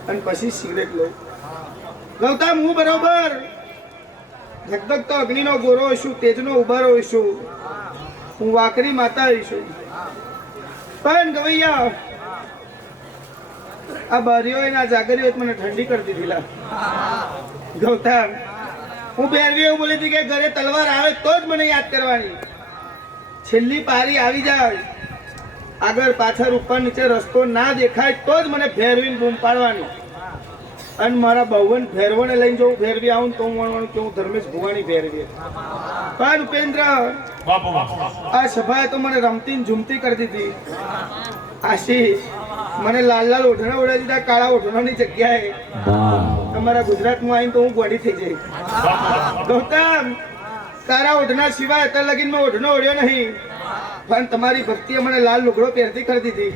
અને પછી સિગરેટ લઉં ગૌતમ હું બરોબર ધગધગતો અગ્નિનો ગોરો હોઈશું તેજનો ઉભારો હોઈશું હું વાકરી માતા હોઈશું પણ ગવૈયા આ બારીઓ ના જાગરીઓ મને ઠંડી કરી દીધી લા ગૌતમ હું બેરવી એવું બોલી હતી કે ઘરે તલવાર આવે તો જ મને યાદ કરવાની છેલ્લી પારી આવી જાય આગળ પાછળ ઉપર નીચે રસ્તો ના દેખાય તો જ મને ફેરવીને બૂમ પાડવાની અને મારા ભવન ફેરવણે લઈને જો ફેરવી આવું તો હું વણવાનું કે હું ધર્મેશ ભુવાની ફેરવી પણ ઉપેન્દ્ર આ સભાએ તો મને રમતી ઝૂમતી કરી દીધી આશીષ મને લાલ લાલ ઓઢણા ઓઢાવી દીધા કાળા ઓઢણાની જગ્યાએ તમારા ગુજરાતમાં આવીને તો હું ગોડી થઈ જઈ ગૌતમ તારા ઓઢણા સિવાય અત્યાર લગીન મેં ઓઢણો ઓઢ્યો નહીં પણ તમારી ભક્તિએ મને લાલ લુગડો પહેરતી કરી દીધી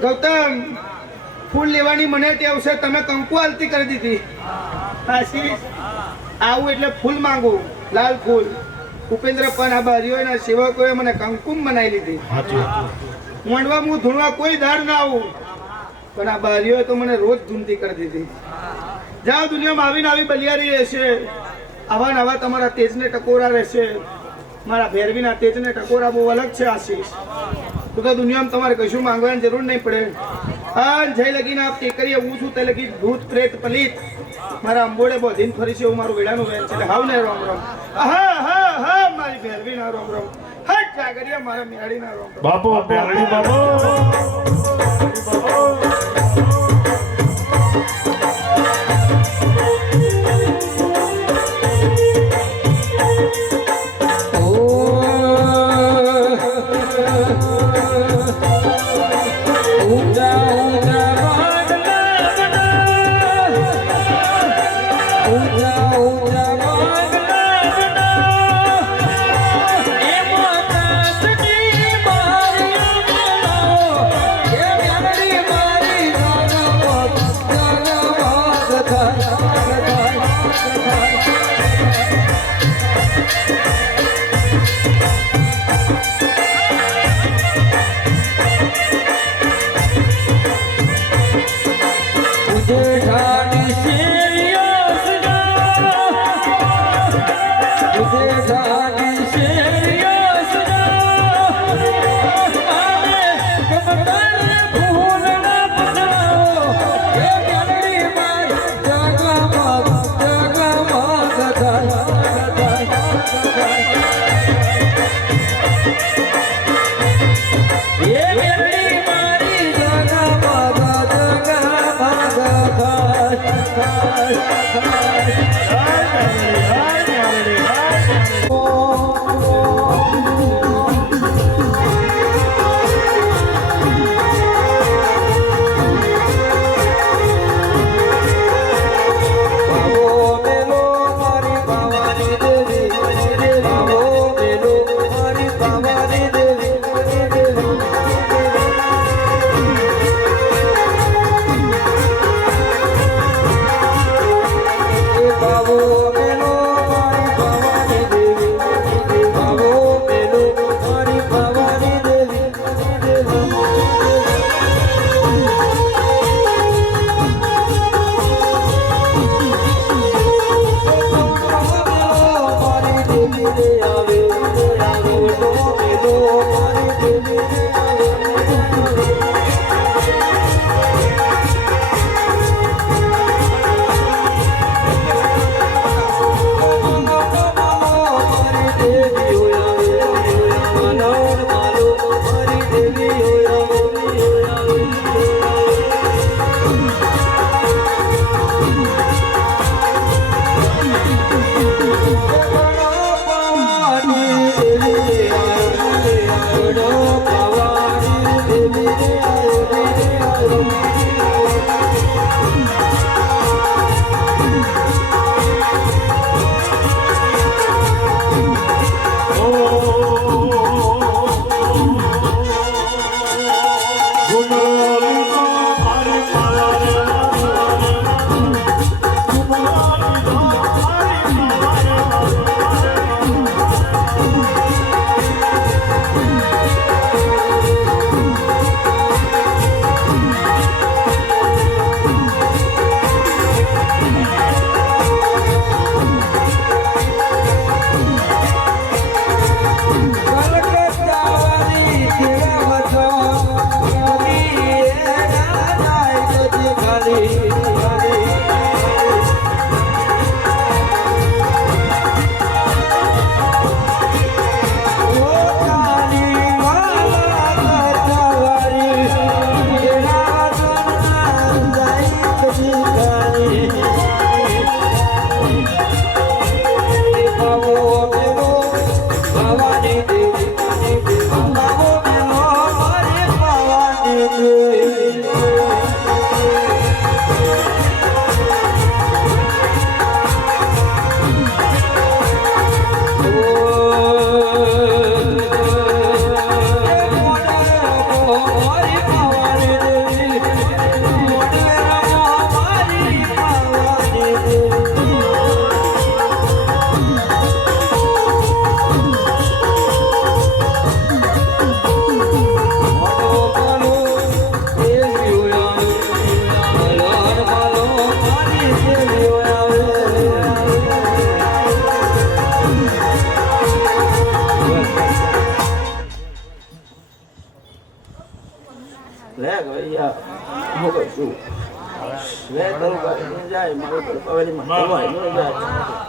ગૌતમ ફૂલ લેવાની મને ટેવ છે તમે કંકુ આલતી કરી દીધી આશીષ આવું એટલે ફૂલ માંગુ લાલ ફૂલ ઉપેન્દ્ર પણ આ બારીઓના સેવકોએ મને કંકુમ બનાવી લીધી મોંડવા હું ધૂણવા કોઈ દાડ ના આવું પણ આ બારીઓએ તો મને રોજ ધૂનતી કરી દીધી જાઓ દુનિયામાં આવીને આવી બલિયારી રહેશે આવા નવા તમારા તેજને ટકોરા રહેશે મારા ભેરવીના તેજને ટકોરા બહુ અલગ છે આશીષ તો દુનિયામાં તમારે કશું માંગવાની જરૂર નહીં પડે હા જય લગીને આપ ટેકરી હું છું તે લગી ભૂત પ્રેત પલિત મારા અંબોડે બોધીને ફરી છે એવું મારું વેડાનું વેન છે હાવ ને રામ રામ હા હા હા મારી ભેરવીના રામ રામ હટ જાગરિયા મારા મેળીના રોમ બાપુ મેલડી બાપુ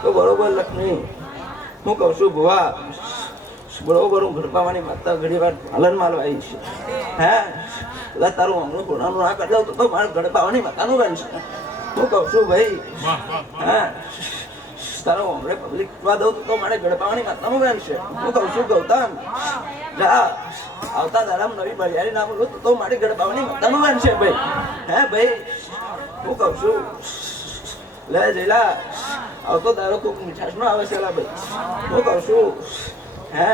તો બરોબર લક્ષ્મી હું કહું છું ભુવા બરોબર હું ગરબાવાની માતા ઘણી વાર પાલન માલવા આવી છે હે બધા તારું હમણાં ઘોડાનું ના કરી દઉં તો મારે ગરબાવાની માતાનું બન છે હું કહું છું ભાઈ હા તારો હમણાં પબ્લિક કરવા દઉં તો મારે ગરબાવાની માતાનું બન છે હું કહું છું ગૌતમ જા આવતા દાડામાં નવી બરિયારી ના બોલું તો મારી ગરબાવાની માતાનું બન છે ભાઈ હે ભાઈ હું કહું છું લે જઈલા આવતો તારો કોઈક મીઠાશ નો આવે છે ભાઈ હું કહું છું હે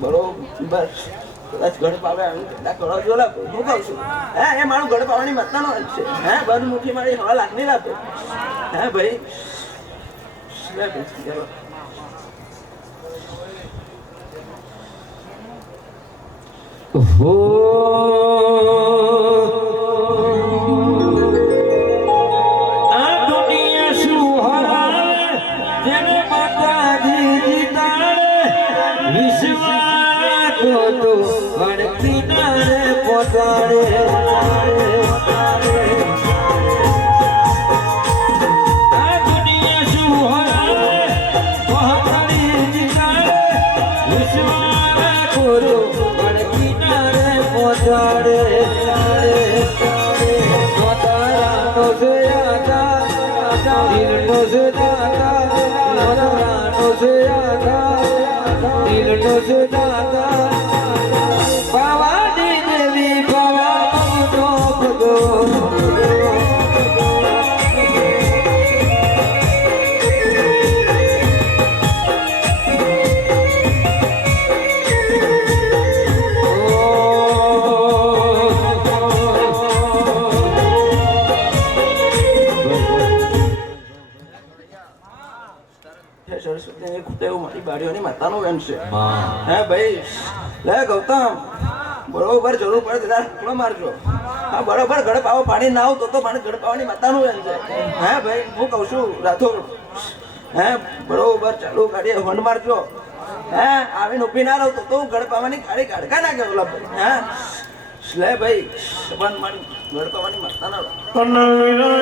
બરોબર કદાચ ઘર પાવે આવું કેટલા કરો જો લા હું કહું છું હે એ મારું ઘર પાવાની માતાનો અંત છે હે બંધ મુઠ્ઠી મારી હવા લાગની લાપે હે ભાઈ લે ભાઈ ચાલો આ દુનિયા શું હરાવે જેને માતાજી જીતાડે વિશ્વાસ તો વણકી નારે પોતાડે આ દુનિયા શું હરાવે મહાકાળી જીતાડે વિશ્વાસ કોરો વણકી નારે પોતાડે પોતારાનો છે આકા દિલનો છે દાતા પોતારાનો છે આકા દિલનો છે દાતા પાવાની દેવી પાવાનો ભગો સરસ્વતી ખૂટે એવું મારી બારીઓની માતાનું વેન છે હે ભાઈ લે ગૌતમ બરોબર જરૂર પડે દાદા ઢોકળો મારજો હા બરોબર ગળે પાવો પાણી ના આવું તો મને ગળે પાવાની માતાનું વેન છે હે ભાઈ હું કહું છું રાઠોડ હે બરોબર ચાલુ ગાડીએ હોન મારજો હે આવીને ઉભી ના રહું તો ગળે પાવાની ગાડી કાઢકા નાખે ઓલા ભાઈ હે લે ભાઈ સબન મન ગળે પાવાની માતાના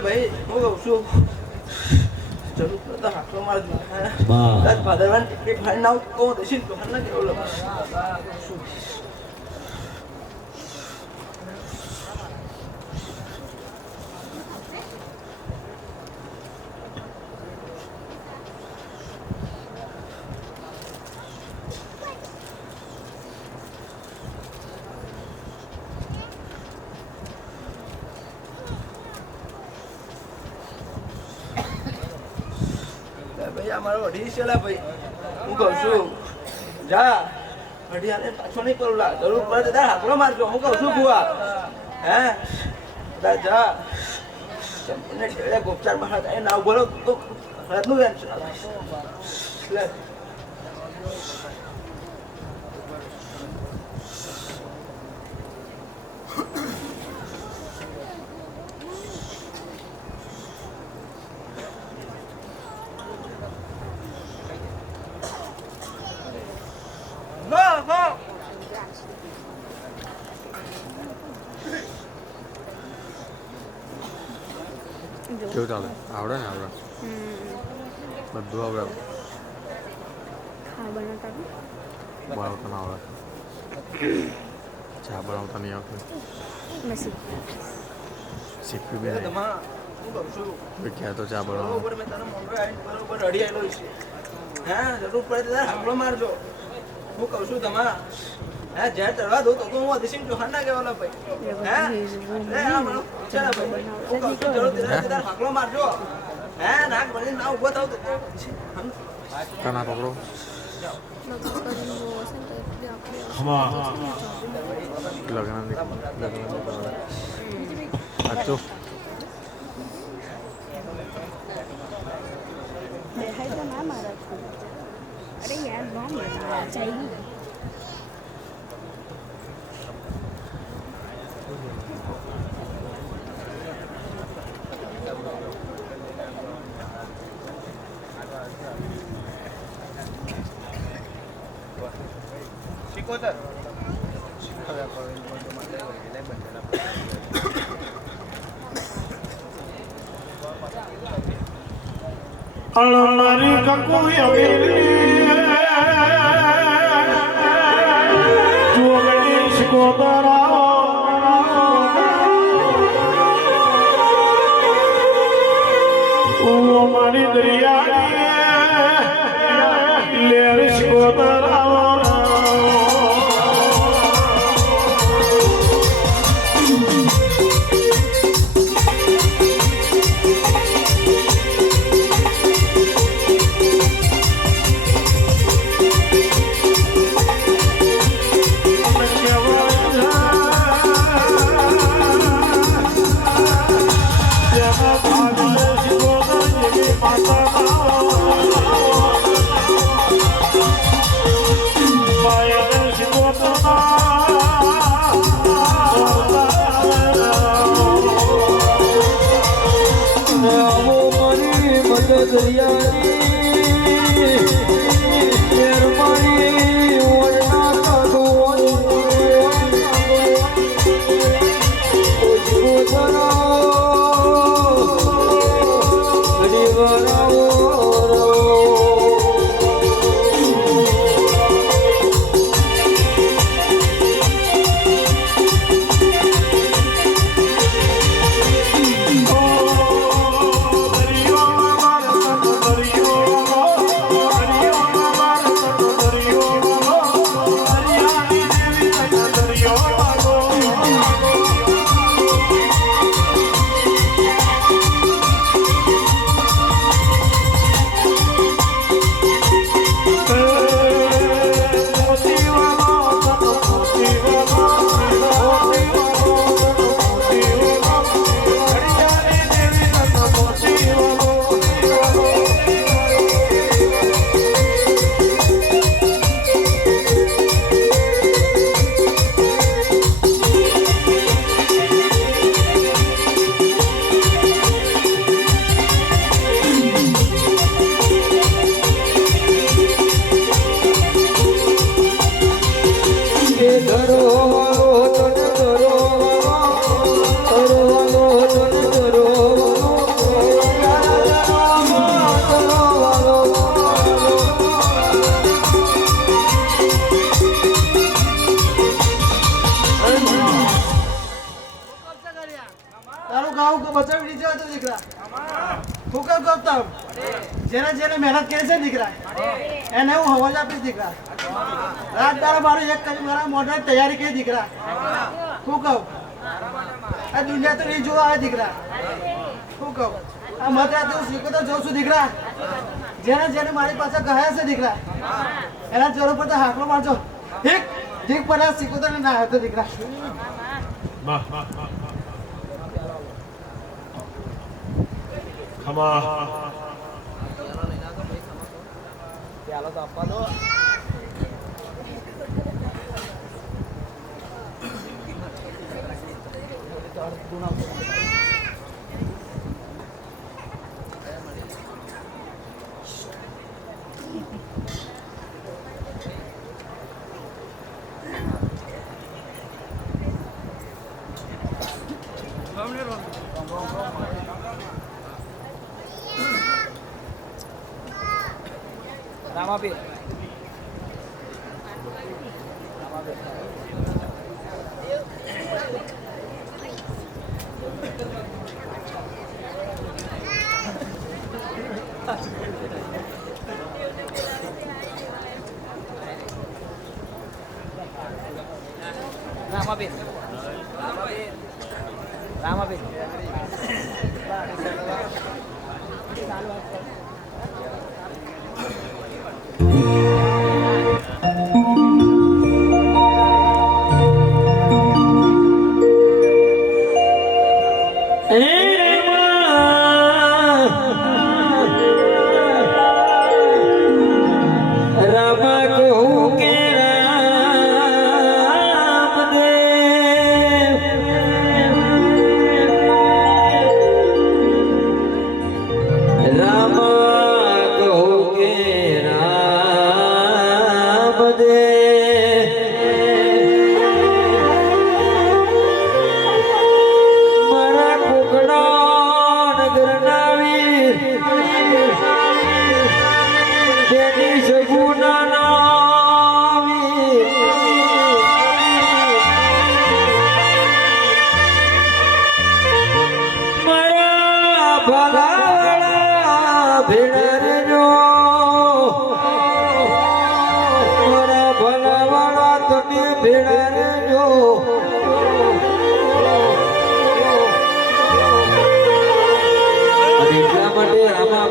ભાઈ હું કહું છું જરૂર પડતા હાથો મારજો કદાચ ભાદરવાની ટીકડી ફાડી ના આવું તો દેશી જોહરના કેવું લઉં ભાઈ અમારો અઢી છે ભાઈ હું કહું છું જા અઢિયાને પાછો નહીં કરું લા જરૂર પડે તારે હાકલો મારજો હું કહું છું બુઆ હે જા ચંપને ટેળે ગોપચાર બહાર જાય ના બોલો તો રાતનું વેન છે લે કેવું ચાલે આવડે ને આવડે બધું આવડે હા બનાવતા બનાવતા ના આવડે ચા બનાવતા નહીં આવતું મેસી શીખવી બી નહીં તમા હું કહું છું ક્યાં તો ચા બનાવવા બરોબર મેં તને મોંઘો આવીને બરોબર રડી આવેલો છે હા જરૂર પડે ત્યારે હાકલો મારજો હું કહું છું તમા હા જ્યારે ચડવા દો તો હું અતિશિંગ ચૌહાણ ના કહેવાલો ભાઈ હા આ મારો ચાલ ભાઈ હું કહું છું જરૂર ત્યારે હાકલો મારજો હા નાક ભરીને ના ઊભો થાવ તો કાના પકડો લગ્ન સાચું દેખાય તો ના મારા અરે યાર બહુ મજા ચાલી મારી કકુઈ અમીરી જો ગણેશ ગોદરા મારી દરિયાની લેરિશ ગોદરા જેને જેને મહેનત કરી છે દીકરા એને હું હવાજ આપીશ દીકરા રાત દાડા મારું એક કરી મારા મોઢા તૈયારી કરી દીકરા શું કહું આ દુનિયા તો નહીં જોવા આવે દીકરા શું કહું આ મધરાતે હું શીખો તો જોઉં છું દીકરા જેને જેને મારી પાસે ગયા છે દીકરા એના જરૂર પડતા હાકલો મારજો ઠીક ઠીક પર શીખો તો ના હતો દીકરા ખમા ચાલો તો આપવા દો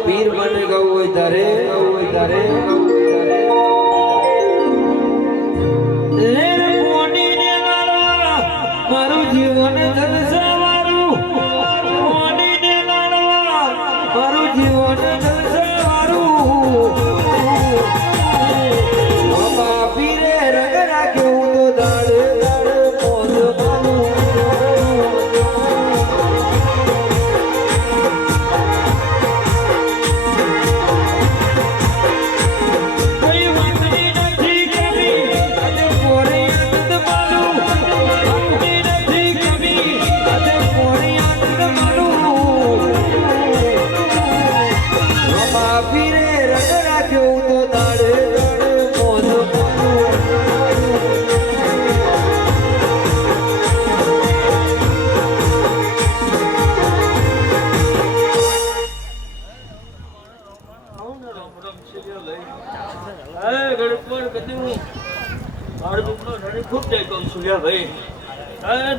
પીર માટે ગવું હોય તારે મારું જીવન જલસાવાળું મારું જીવન જલસાવાળું પીરે રંગ રાખ્યું તો દાડે દાડે મોજ માનું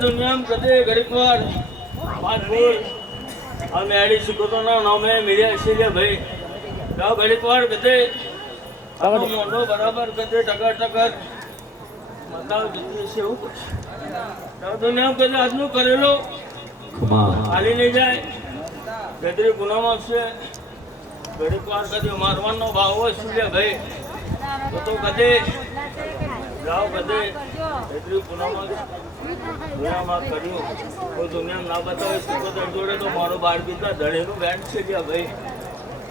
દુનિયામાં કદે ઘડીક વાર માનપુર અમે આડી શીખતો ના નામે મીડિયા છે ભાઈ જાઓ ઘડીક વાર કદે મોટો બરાબર કદે ટકર મતલબ જીતી છે એવું દુનિયામાં કદે આજનું કરેલો હાલી નહીં જાય ગદરી ગુનામાં છે ઘડીક વાર કદે મારવાનો ભાવ હોય શું ભાઈ તો કદે જાઓ કદે એટલી પુનામાં દુનિયામાં કર્યું કોઈ દુનિયામાં ના બતાવે સિકોતર જોડે તો મારો બાર બીજા ધડેનું બેન્ડ છે ગયા ભાઈ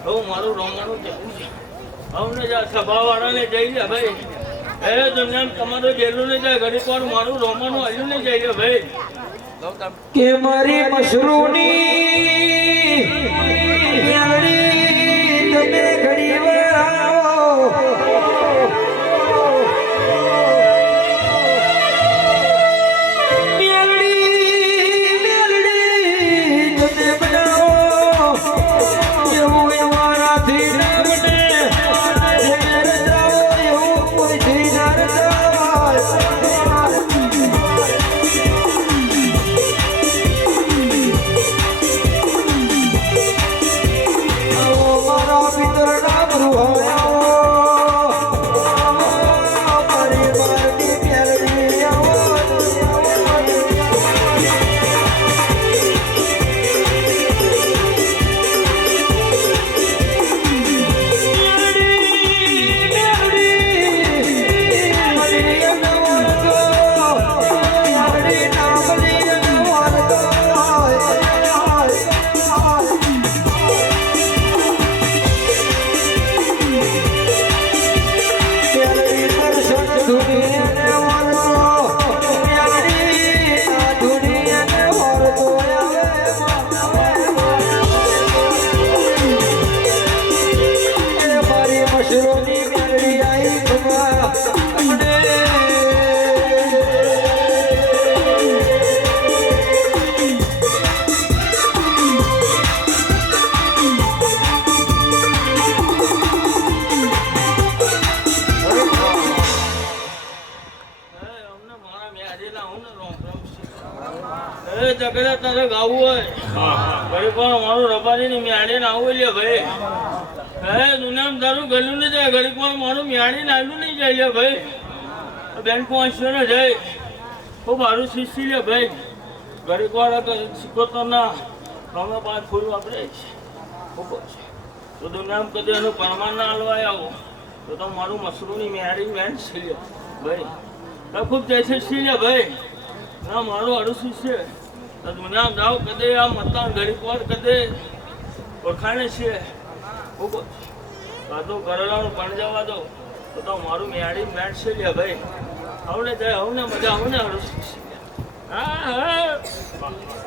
હું મારું રોમાનું કેવું છે અમને જ્યાં સભાવાળાને જઈ ગયા ભાઈ એ દુનિયામાં તમારો જેલું નહીં જાય ઘડીક વાર મારું રોમાનું હજુ નહીં જાય ભાઈ કે મારી મશરૂની તમે ઘડી વાર આવો જગડા તારે ગાવું હોય ઘડી પણ મારું રબારી ને મ્યાડી ને આવું લે ભાઈ હે દુનિયામાં તારું ગલું નહીં જાય ઘડી પણ મારું મ્યાડી નાલું નહીં જાય લે ભાઈ બેન પહોંચ્યો ને જાય ખૂબ સારું શીશી લે ભાઈ ઘડીક વાર શીખોતો ના અમે પાંચ ફૂલ વાપરે છે તો દુનિયામાં કદી એનું પરમાન ના હલવાય આવો તો મારું મશરૂમની મ્યાડી મેન છે લે ભાઈ તો ખૂબ જૈસે છે લે ભાઈ ના મારું અડુસી છે તો દુનિયામાં જાઓ કદે આ મતા ઘડીક વાર કદે ઓળખાણે છે ખૂબ તો કરેલાનું પણ જવા દો તો મારું મ્યાડી મેન છે લે ભાઈ હવે જાય હવે મજા આવું ને અડુસી છે હા હા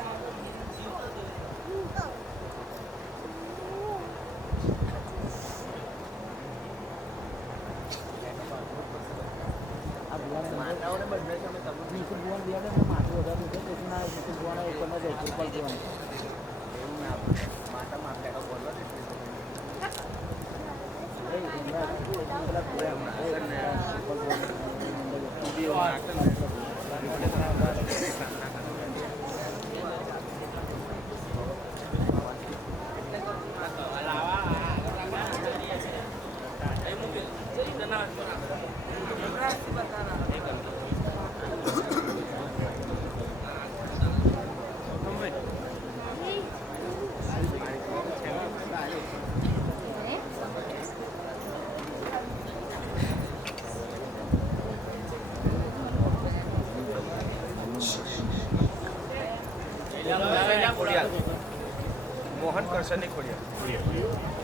મોહન કરશે નહીં ખોડિયા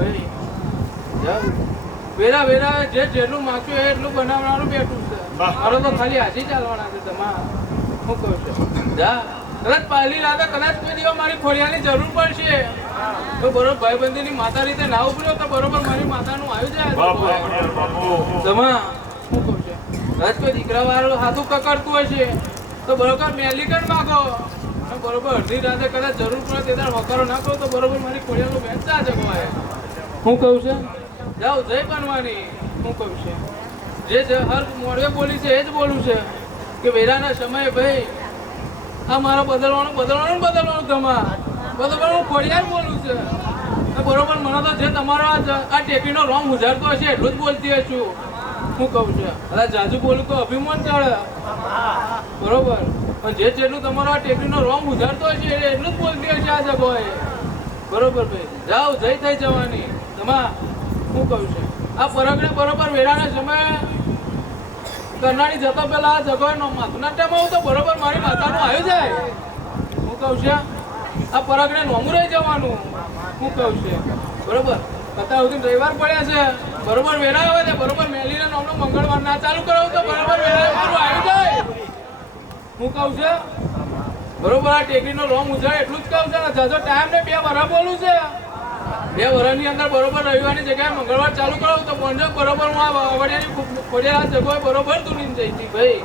ભાઈ જાઓ. વેરા વેરા જે જેટલું માગશું એ એટલું બનાવવાનું બેઠું છે. મારો તો ખાલી હાજી ચાલવાના છે તમારે. હું કહું છું જા. કદાચ પહેલી રાતે કદાચ કોઈ દિવસ મારી ખોડિયાની જરૂર પડશે તો બરોબર ભાઈબંધીની માતા રીતે ના ઉભર્યો તો બરોબર મારી માતાનું આવી જાય તમા. હું કહું છું કદાચ કોઈ દીકરા વાળું હાથું કકડતું હશે તો બરોબર મેલી કર માગો. બરોબર અડધી રાતે કદાચ જરૂર પડે તે તાર વકારો ના કરો તો બરોબર મારી ખોડિયાનું બેન ચા જગવાય. હું કહું છું જાઓ જય બનવાની. હું કહું છું જે હર મોડે બોલી છે એ જ બોલું છે કે વેરાના સમયે ભાઈ આ મારા બદલવાનું તમા બરોબર હું ખોડિયાર બોલું છે બરોબર. મને તો જે તમારો આ ટેકીનો રોંગ ઉજાડતો હશે એટલું જ બોલતી છું. હું કહું છું કદાચ જાજુ બોલું તો અભિમાન ચડે બરોબર. પણ જેટલું તમારો આ ટેકરીનો રોંગ ઉજાડતો હશે એટલું જ બોલતી હશે આ જગોએ બરોબર. ભાઈ જાઓ જઈ થઈ જવાની તમા. હું કહું છું આ ફરકને બરોબર વેરાના સમયે કરનાળી જતો પેલા આ જગોએ માથું નાટ્યમાં હું તો બરોબર મારી માતાનું આવી જાય. હું કહું છું આ પરાગને નોમું રહી જવાનું. હું કહું છું બરોબર. અત્યાર સુધી રવિવાર પડ્યા છે બરોબર વેરા આવે છે બરોબર મેલીના નામનો મંગળવાર ના ચાલુ કરાવું તો બરોબર વેરા મારું આવી જાય. હું કહું છું બરોબર આ ટેકરીનો રોંગ ઉજાડે એટલું જ કહું છું. જાજો ટાઈમ ને 2 વર્ષ બોલું છે 2 વર્ષની અંદર બરોબર રવિવારની જગ્યાએ મંગળવાર ચાલુ કરાવું તો પંજો બરોબર હું આ વાવડિયાની ખોડિયાર જગ્યાએ બરોબર તુરીને જઈ હતી ભાઈ.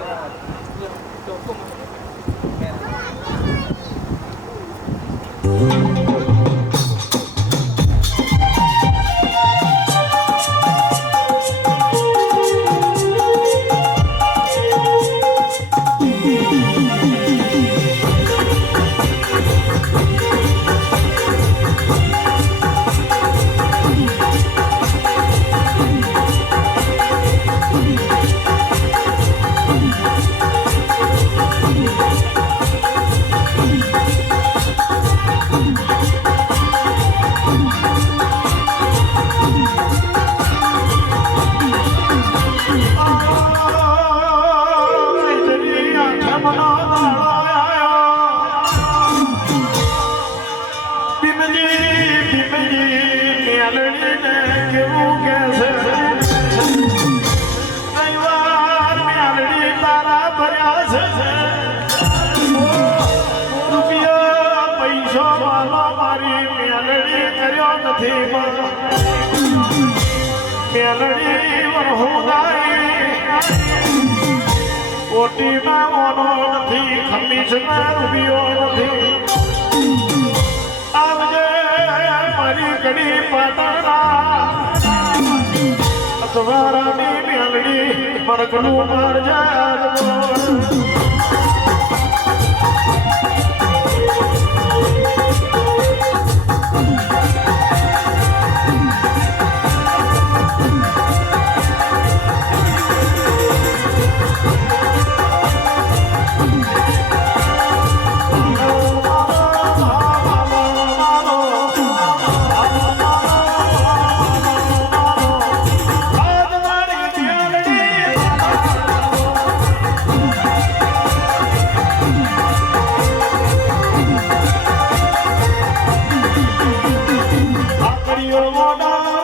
આકડીઓ મોઢા